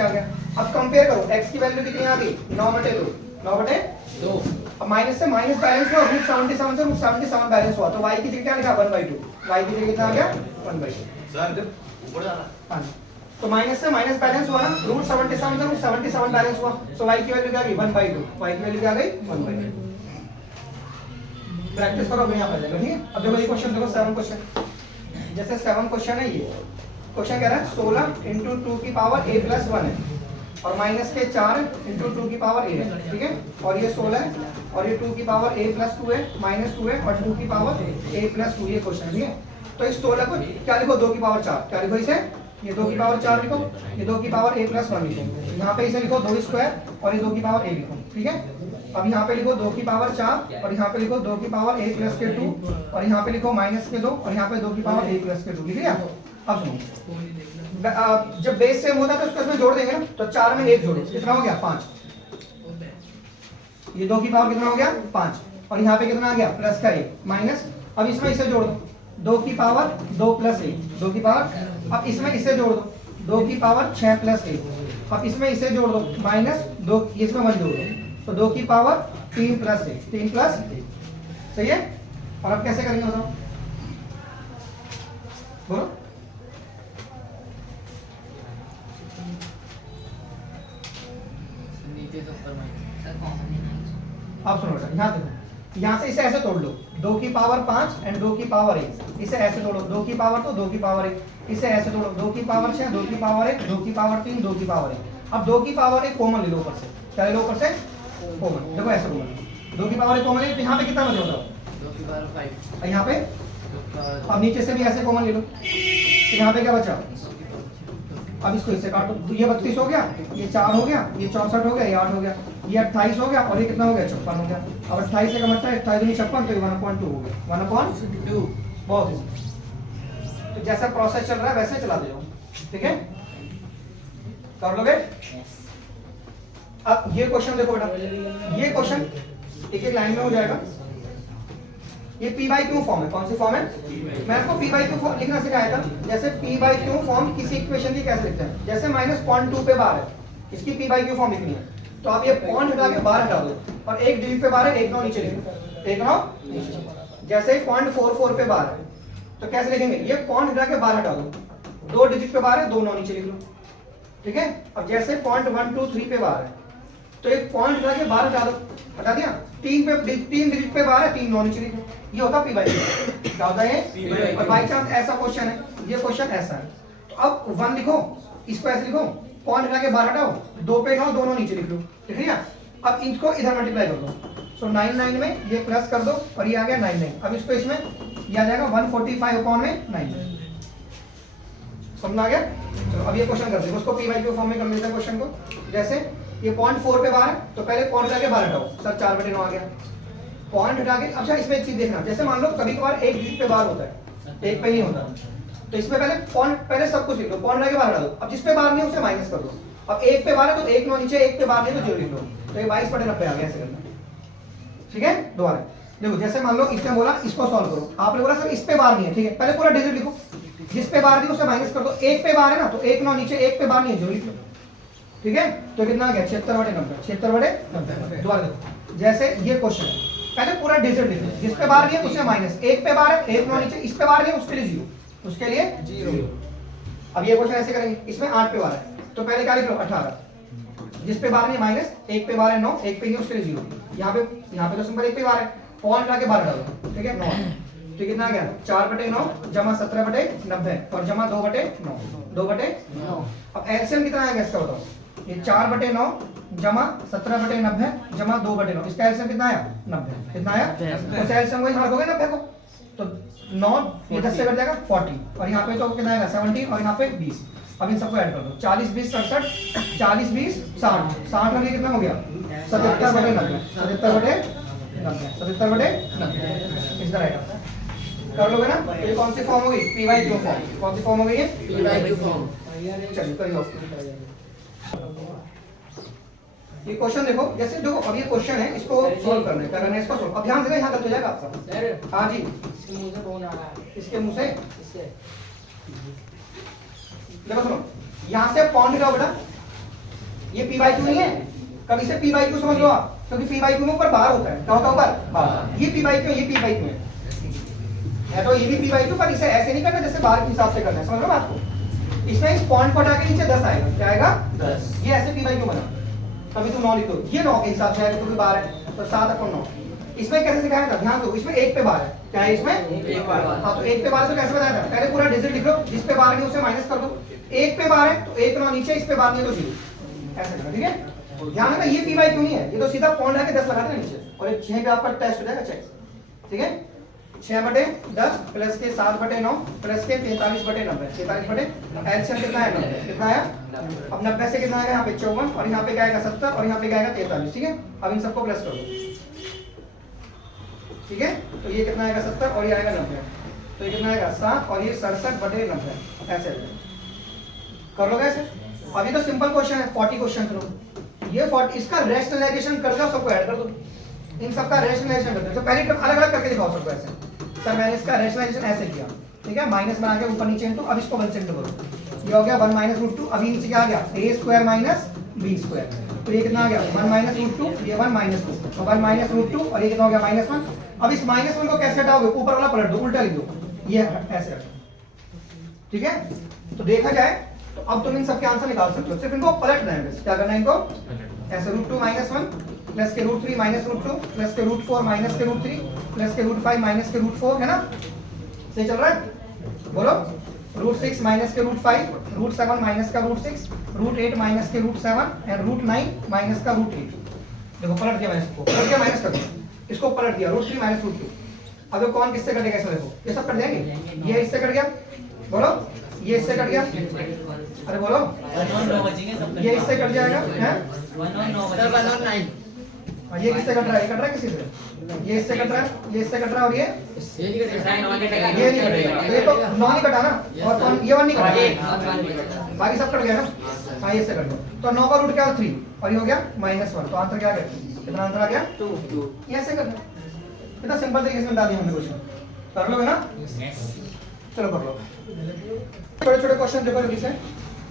आ गया। अब कंपेयर करो x की वैल्यू कितनी आ गई 9/2। अब माइनस से माइनस बैलेंस हुआ, रूट 77 से रूट 77 बैलेंस हुआ, तो y की जगह क्या लिखा 1/2, y की जगह कितना आ गया 1/2 सर ऊपर जाना। हां तो माइनस से माइनस बैलेंस हुआ ना, रूट 77 से रूट 77 बैलेंस हुआ, तो y की वैल्यू क्या आ गई 1/2, y की वैल्यू क्या आ गई 1/2। प्रैक्टिस करो यहां पर जाएगा, ठीक है। अब देखो ये क्वेश्चन देखो 7 क्वेश्चन, जैसे 7 क्वेश्चन है, ये क्वेश्चन कह रहा है 16 into 2 की पावर a + 1 है और माइनस के 4 into 2 की पावर a है, ठीक है। और ये 16 है और ये 2 की पावर a + 2 है माइनस 2 है और 2 की पावर a + 2 ये क्वेश्चन, ठीक है। तो इस 16 को क्या लिखो 2 की पावर 4, क्या लिखो इसे, ये 2 की पावर 4 लिखो, ये 2 की पावर a + 1 लिखो, यहाँ पे इसे लिखो 2 स्क्वायर और ये 2 की पावर a लिखो, ठीक है। अब यहाँ पे लिखो 2 की पावर 4 और यहाँ पे लिखो 2 की पावर a + के 2 और यहाँ पे लिखो माइनस के 2 और यहाँ पे 2 की पावर a + के 2, लिख लिया। अब सुनो, जब बेस सेम होता है तो उसको इसमें जोड़ देंगे ना, तो 4 में 1 जोड़ो, कितना हो गया 5, ये 2 की पावर कितना हो गया 5 और यहाँ पे कितना आ गया प्लस का 1 माइनस। अब इसमें इसे जोड़ दो 2 की पावर 2 + 1, 2 की पावर, अब इसमें इसे जोड़ दो 2 की पावर 6 + 1, अब इसमें इसे जोड़ दो माइनस 2, इसमें 1 जोड़ दो तो 2 की पावर 3 + 1, 3 + 1, सही है। और अब कैसे करेंगे बताओ, बोलो आप सुनो बेटा, यहाँ देखो, यहाँ से इसे ऐसे तोड़ लो 2 की पावर 5 एंड 2 की पावर 1, इसे ऐसे तोड़ो 2 की पावर तो 2 की पावर 1, इसे ऐसे तोड़ो 2 की पावर 6, 2 की पावर 1, 2 की पावर 3, 2 की पावर 1। अब 2 की पावर 1 कॉमन ले लो ऊपर से, क्या ले लो ऊपर से कॉमन, देखो ऐसे कॉमन 2 की पावर 1 कॉमन ले, तो यहाँ पे कितना बचे बताओ 2 की पावर 5, यहाँ पे। अब नीचे से भी ऐसे कॉमन ले लो, तो यहाँ पे क्या बचा, अब इसको इससे काटो, तो ये 32 हो गया, ये 4 हो गया, ये 64 हो गया, ये 8 हो गया, ये 28 हो गया और ये कितना हो गया 56 हो गया। अब 28 से का मतलब 28 दूनी 56 तो ये 1/2 हो गया, 1/2। बहुत इजी, तो जैसा प्रोसेस चल रहा है वैसे चला दे, ठीक है कर लोगे। अब ये क्वेश्चन देखो बेटा, ये क्वेश्चन एक एक लाइन में हो जाएगा। ये p बाई क्यू फॉर्म है, कौन सी फॉर्म है? मैं आपको p बाई क्यू फॉर्म लिखना सिखाया था। जैसे p बाई क्यू फॉर्म किसी इक्वेशन की कैसे लिखते हैं, जैसे -0.2 पे बार है, इसकी p बाई क्यू फॉर्म लिखनी है, तो आप ये पॉइंट हटा के बार हटा दो और एक डिजिट पे बार है, एक नौ नीचे लिखो, एक नौ नीचे। जैसे 0.44 पे बार है तो कैसे लिखेंगे, ये पॉइंट हटा के बार हटा दो, दो डिजिट पे बार है, दो नौ नीचे लिख लो, ठीक है। अब जैसे 0.123 पे बार है तो एक पॉइंट हटा के बार हटा दो, हटा दिया, तीन डिजिट पे बार है, तीन नौ नीचे लिखो, ये होता p बाई क्यू। क्या होता है ये? और बाई चांस ऐसा क्वेश्चन है, ये क्वेश्चन ऐसा है, तो अब 1 लिखो, इसको ऐसे लिखो, पॉइंट हटा के बार हटाओ, दो पे नौ, दोनों नीचे लिख लो, ठीक है ना। अब इनको इधर मल्टीप्लाई कर दो, सो 99 में ये प्लस कर दो और ये आ गया 99। अब इसको इसमें ये आ जाएगा 145 अपॉन में 9। समझ आ गया? चलो अब ये क्वेश्चन करते हैं, उसको p बाई क्यू फॉर्म में कर लेते हैं क्वेश्चन को। जैसे ये 0.4 पे बार है तो पहले पॉइंट हटा के बार हटाओ, सर 4/9 आ गया, पॉइंट हटा के। अच्छा इसमें एक चीज देखना, जैसे मान लो कभी कभार एक डिजिट पे बार होता है, एक पे नहीं होता, तो इसमें पहले पॉइंट, पहले सब कुछ लिख लो, पॉइंट हटा के बार हटा दो। अब जिस पे बार नहीं है उसे माइनस कर दो। अब एक पे बार है तो एक नौ नीचे, एक पे बार नहीं तो 0 लिख लो, तो ये 22/90 आ गया, ऐसे करना, ठीक है। दोबारा देखो, जैसे मान लो इसने बोला इसको सॉल्व करो, आपने बोला सर इस पे बार नहीं है, ठीक है, पहले पूरा डिजिट लिखो, जिस पे बार नहीं उसे माइनस कर दो, एक पे बार है ना तो एक नौ नीचे, एक पे बार नहीं है 0 लिख लो, ठीक है। तो कितना आ गया 76/90, 76/90। दोबारा देखो, जैसे ये क्वेश्चन है, पहले पूरा डिजिट लिखो, जिस पे बार नहीं है उसे माइनस, एक पे बार है, एक नौ नीचे, इस पे बार नहीं है उसके लिए 0, उसके लिए 0। अब ये क्वेश्चन ऐसे करेंगे, इसमें 8 पे बार है तो पहले क्या लिख लो 18, जिस पे बार नहीं माइनस, एक पे बार है 9, एक पे नहीं उसके लिए 0। यहाँ पे तो सिंपल एक पे बार है, पॉइंट लगा के बार डालो, ठीक है 9। तो कितना आ गया 4/9 जमा 17/90 और जमा 2/9, 2/9। अब एलसीएम कितना आएगा इसका बताओ, ये 4/9 जमा 17/90 जमा 2/9, इसका एलसीएम कितना आया 90। कितना आया? तो एलसीएम को यहाँ रखोगे 90 को, तो 9 ये 10 से कट जाएगा 40 और यहाँ पे तो कितना आएगा 17 और यहाँ पे 20। अब इन सबको ऐड कर दो, 40 20 67, 40 20 60, 60 और ये कितना हो गया 77/90, 77/90, 77/90 इस तरह कर लोगे ना। ये कौन सी फॉर्म होगी, p बाई क्यू फॉर्म। कौन सी फॉर्म हो गई है, p बाई क्यू फॉर्म। चलिए करिए। ये क्वेश्चन देखो, जैसे देखो अब ये क्वेश्चन है, इसको सॉल्व करना है, क्या करना है इसको सॉल्व। अब ध्यान से यहाँ तक हो जाएगा आपका सर। हाँ जी, इसके मुंह से फोन आ रहा है, इसके मुंह से इससे देखो, सुनो यहाँ से पॉइंट हटाओ बेटा, ये p बाई क्यू नहीं है, कभी से p बाई क्यू समझ लो आप, क्योंकि p बाई क्यू में ऊपर बार होता है, क्या होता है ऊपर बार। ये p बाई क्यू, ये p बाई क्यू है तो ये भी p बाई क्यू, पर इसे ऐसे नहीं करना जैसे बार के हिसाब से करना है, समझ लो बात को। इसमें इस पॉइंट को हटा के नीचे 10 आएगा, क्या आएगा 10। ये ऐसे p बाई क्यू बना, कभी तुम 9 लिख दो, ये 9 के हिसाब से आएगा क्योंकि बार है तो 7 अपॉन 9। इसमें कैसे सिखाया था, ध्यान दो, इसमें एक पे बार है, क्या है इसमें एक बार। हाँ तो एक पे बार तो कैसे बताया था, पहले पूरा डिजिट लिख लो, जिस पे बार नहीं उसे माइनस कर दो, एक पे बार है तो एक नौ नीचे, इस पे बार नहीं तो 0, ऐसे करना, ठीक है। ध्यान रखना ये p बाई क्यू नहीं है, ये तो सीधा पॉइंट है 10 लगा देना नीचे और यहीं पे आपका टेस्ट हो जाएगा चेक, ठीक है। 6/10 प्लस के 7/9 प्लस के 43/90, 43/90 एलसीएम कितना है 90, कितना आया। अब 90 से कितना आएगा यहाँ पे 54 और यहाँ पे क्या आएगा 70 और यहाँ पे क्या आएगा 43, ठीक है। अब इन सबको प्लस कर दो, ठीक है। तो ये कितना आएगा 70 और ये आएगा 90, तो ये कितना आएगा 7 और ये 67/90, ऐसे कर लो ऐसे। अभी तो सिंपल क्वेश्चन है, 40 क्वेश्चन करो, ये 40 इसका रैशनलाइजेशन कर दो, सबको ऐड कर दो, इन सबका रैशनलाइजेशन कर दो। तो पहले अलग अलग करके दिखाओ सबको ऐसे, सर मैंने इसका रैशनलाइजेशन ऐसे किया, ठीक है, माइनस बना के ऊपर नीचे इनटू, अब इसको 1 से इंटू करो, ये हो गया 1 - √2, अभी नीचे क्या आ गया a² - b², तो ये कितना आ गया 1 - √2, ये 1 - 2, तो 1 - √2 और ये कितना हो गया -1। अब इस -1 को कैसे हटाओगे, ऊपर वाला पलट दो, उल्टा लिख दो, ये ऐसे रखो, ठीक है। तो देखा जाए तो अब तुम इन सबके आंसर निकाल सकते हो, सिर्फ इनको पलटना है, क्या करना है इनको ऐसे, √2 - 1 प्लस के √3 - √2 प्लस के √4 माइनस के √3 प्लस के √5 माइनस के √4, है ना, सही चल रहा है, बोलो। √6 माइनस के √5, √7 माइनस का √6, √8 माइनस के √7 एंड √9 माइनस का √8। देखो पलट दिया मैंने इसको, पलट दिया माइनस कर दिया, इसको पलट दिया, √3 माइनस √2। अब ये कौन किससे कटेगा, इसमें देखो ये सब कट जाएंगे, ये इससे कट गया, बोलो, ये इससे कट गया, अरे बोलो, ये इससे कट जाएगा, हैं 1 और 9, और ये किससे कट रहा है, ये कट रहा है किसी से, ये इससे कट रहा है, ये इससे कट रहा है और ये ये नहीं कटेगा, नहीं कटेगा, तो ये तो 9 नहीं कटा ना, और कौन ये 1 नहीं कटा, बाकी सब कट गया ना, हाँ ये से कट गया। तो 9 का रूट क्या है 3 और ये हो गया -1, तो आंसर क्या आ गया, कितना आंसर आ गया 2। ये ऐसे करना, कितना सिंपल तरीके से बता दिया हमने क्वेश्चन, कर लोगे ना, चलो कर लो। छोटे छोटे क्वेश्चन देखो जल्दी से,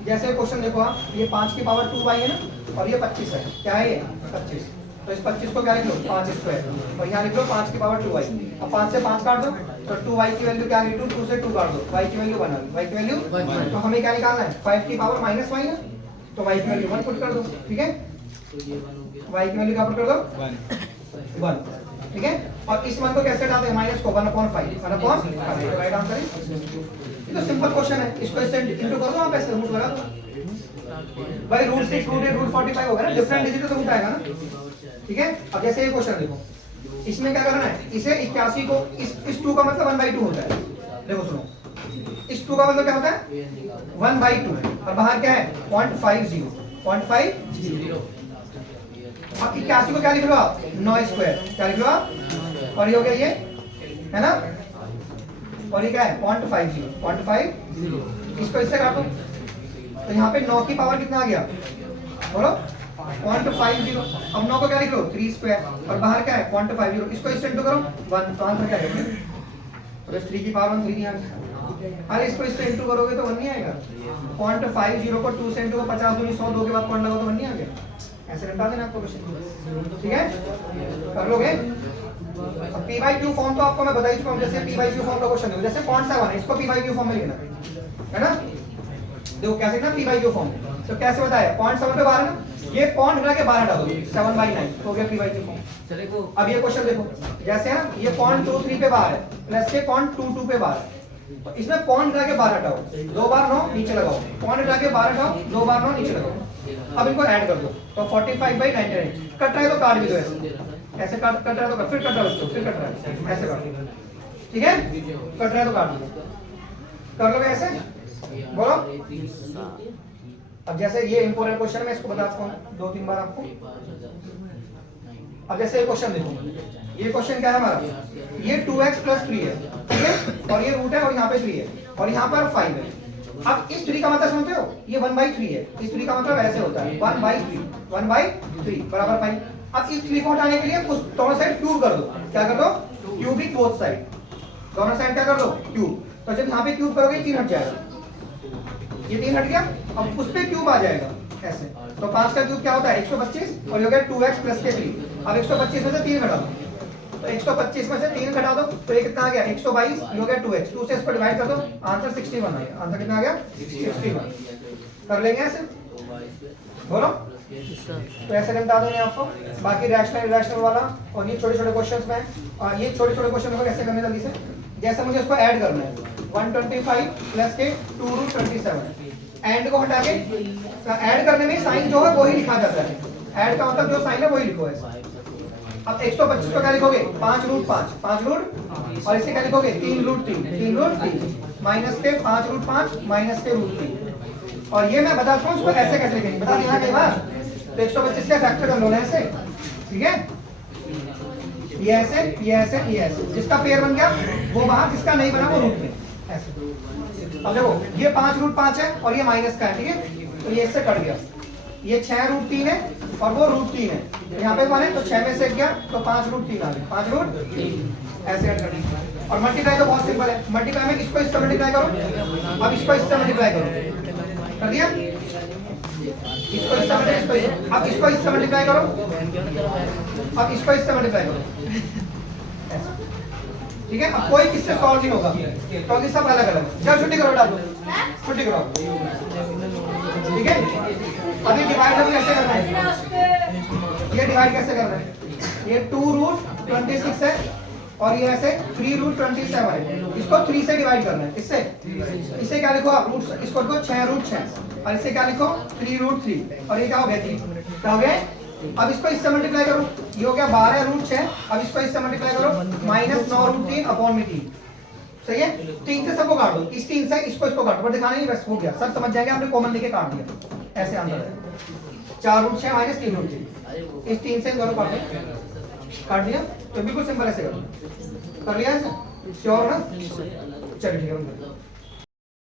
जैसे क्वेश्चन देखो आप, ये 5 की पावर 2 y है ना और ये 25 है, क्या है ये 25, तो इस 25 को क्या लिख लो 5 स्क्वायर और यहाँ लिख लो 5 की पावर 2y। अब 5 से 5 काट दो तो 2y की वैल्यू क्या आ गई 2 से 2 काट दो, y की वैल्यू 1 आ गई, y की वैल्यू 1, तो हमें क्या निकालना है 5 की पावर -y है, तो y की वैल्यू 1 पुट कर दो, ठीक है, y की वैल्यू क्या पुट कर दो 1, ठीक है। और इस मान को कैसे हटाते हैं, माइनस को 1/5, 1/5, तो राइट आंसर है। ये तो सिंपल क्वेश्चन है, इसको इससे इंटू कर दो, आप ऐसे रूट लगा दो भाई, रूट 6 रूट 8 रूट 45 होगा ना, डिफरेंट डिजिट तो रूट आएगा ना, ठीक है। अब जैसे ये क्वेश्चन देखो, इसमें क्या करना है, इसे 81 को इस 2 का मतलब 1/2 होता है, देखो सुनो, इस 2 का मतलब क्या होता है 1/2 और बाहर क्या है 0.50। अब 81 को क्या लिख लो आप 9 स्क्वायर, क्या लिख लो आप, और ये हो गया ये है ना, और ये क्या है 0.50, इसको इससे काटो तो यहाँ पे 9 की पावर कितना आ गया बोलो 0.50। अब 9 को क्या लिख लो 3 स्क्वायर और बाहर क्या है 0.50, इसको इससे इंटू करो 1, तो आंसर क्या है, तो 3 की पावर 1 3 नहीं आएगा, अरे इसको इससे इंटू करोगे तो 1 नहीं आएगा, 0.50 को 2 से इंटू 50 दूनी 100, 2 के बाद पॉइंट लगाओ तो 1 नहीं आ गया, ऐसे रटा देना आपको क्वेश्चन, ठीक है, कर लोगे। अब p by q फॉर्म तो आपको मैं बता ही चुका हूं, जैसे p by q फॉर्म का क्वेश्चन है, जैसे 0.7 है, इसको p by q फॉर्म में लिखना है ना, देखो कैसे लिखना p by q फॉर्म, तो कैसे बताया 0.7 पे 12 ना, ये पॉइंट हटा के 12 डाल दो 7/9 हो गया p by q फॉर्म। चलो अब ये क्वेश्चन देखो, जैसे है ना ये 0.23 पे 12 है प्लस के 0.22 पे 12, तो इसमें पॉइंट हटा के 12 हटाओ, 2 बार 9 नीचे लगाओ, पॉइंट हटा के 12 हटाओ, 2 बार 9 नीचे लगाओ, अब इनको ऐड कर दो तो 45/99, कट रहा है तो काट भी दो, ऐसे कट रहा है तो फिर कट रहा है उसको, फिर कट रहा है ऐसे काट दो, ठीक है, कट रहा है तो काट दो, कर लोगे ऐसे, बोलो। अब जैसे ये इंपॉर्टेंट क्वेश्चन मैं इसको बता सकता हूँ 2-3 बार आपको। अब जैसे ये क्वेश्चन देखो, ये क्वेश्चन क्या है हमारा, ये 2x + 3 है, ठीक है, और ये रूट है और यहाँ पे 3 है और यहाँ पर 5 है। अब इस 3 का मतलब समझते हो, ये 1/3 है, इस 3 का मतलब ऐसे होता है 1/3 बराबर 5। अब इस 3 को हटाने के लिए उस दोनों साइड क्यूब कर दो, क्या कर दो क्यूबिक बोथ साइड, दोनों साइड क्या कर दो क्यूब, तो जब यहाँ पे क्यूब करोगे 3 हट जाएगा, ये 3 हट गया, अब उस पे क्यूब आ जाएगा ऐसे, तो 5 का क्यूब क्या होता है 125 और ये हो गया 2x + 3। अब 125 में से 3 घटा दो, तो 125 में से 3 घटा दो तो ये कितना आ गया 122, ये हो गया 2x, 2 से इसको डिवाइड कर दो, आंसर 61 आ गया, आंसर कितना आ गया 61। कर लेंगे ऐसे, बोलो, तो ऐसे घंटा दूंगे आपको, बाकी रैशनल इरेशनल वाला और ये छोटे छोटे क्वेश्चंस में, और ये छोटे छोटे क्वेश्चन को कैसे करने जल्दी से, जैसे मुझे इसको ऐड करना है 125 प्लस के 2√27, एंड को हटा के ऐड करने में साइन जो है वही लिखा जाता है, ऐड का मतलब जो साइन है वही लिखो ऐसे। अब 125 को क्या लिखोगे 5√5 और इसे क्या लिखोगे 3√3 माइनस के 5√5 माइनस के √3, और ये मैं बताता हूँ इसको ऐसे कैसे लिखेंगे, बता देना कई बार, तो 125 का फैक्टर कर लो ना ऐसे, ठीक है, ये ऐसे ये ऐसे ये ऐसे, जिसका पेयर बन गया वो वहां, जिसका नहीं बना वो रूट में ऐसे। अब देखो ये 5√5 है और ये माइनस का है, ठीक है, तो ये इससे कट गया, ये 6√3 है और वो √3 है, तो यहाँ पे बने तो 6 में से गया तो 5√3 आ गया, 5√3 ऐसे ऐड कर दी। और मल्टीप्लाई तो बहुत सिंपल है, मल्टीप्लाई में इसको इससे मल्टीप्लाई करो, अब इसको इससे मल्टीप्लाई करो, कर दिया, इसको इससे मल्टीप्लाई, अब इसको इससे मल्टीप्लाई करो, अब इसको इससे मल्टीप्लाई करो, ठीक है। अब कोई किससे सॉल्व नहीं होगा क्योंकि सब अलग अलग, जब छुट्टी करो डालो, छुट्टी करो, ठीक है। अभी डिवाइड हम कैसे करना है, ये डिवाइड कैसे करना है, ये 2√26 है और ये ऐसे 3√27 है, इसको 3 से डिवाइड करना है, इससे इसे क्या लिखो आप रूट, इसको लिखो 6√6 और इसे क्या लिखो 3√3 और ये क्या हो गया 3, क्या हो गया। अब इसको इससे मल्टीप्लाई करो, ये हो गया 12√6, अब इसको इससे मल्टीप्लाई करो -9√3/3, सही है। 3 से सबको काट दो, इस 3 से इसको इसको काटो, पर दिखाना नहीं, बस हो गया, सब समझ जाएंगे, आपने कॉमन लेके काट दिया, ऐसे आंसर है 4√6 - 3√3, इस 3 से दोनों काट दिया, तो बिल्कुल सिंपल ऐसे कर लिया ऐसे, श्योर ना, चलिए ठीक है।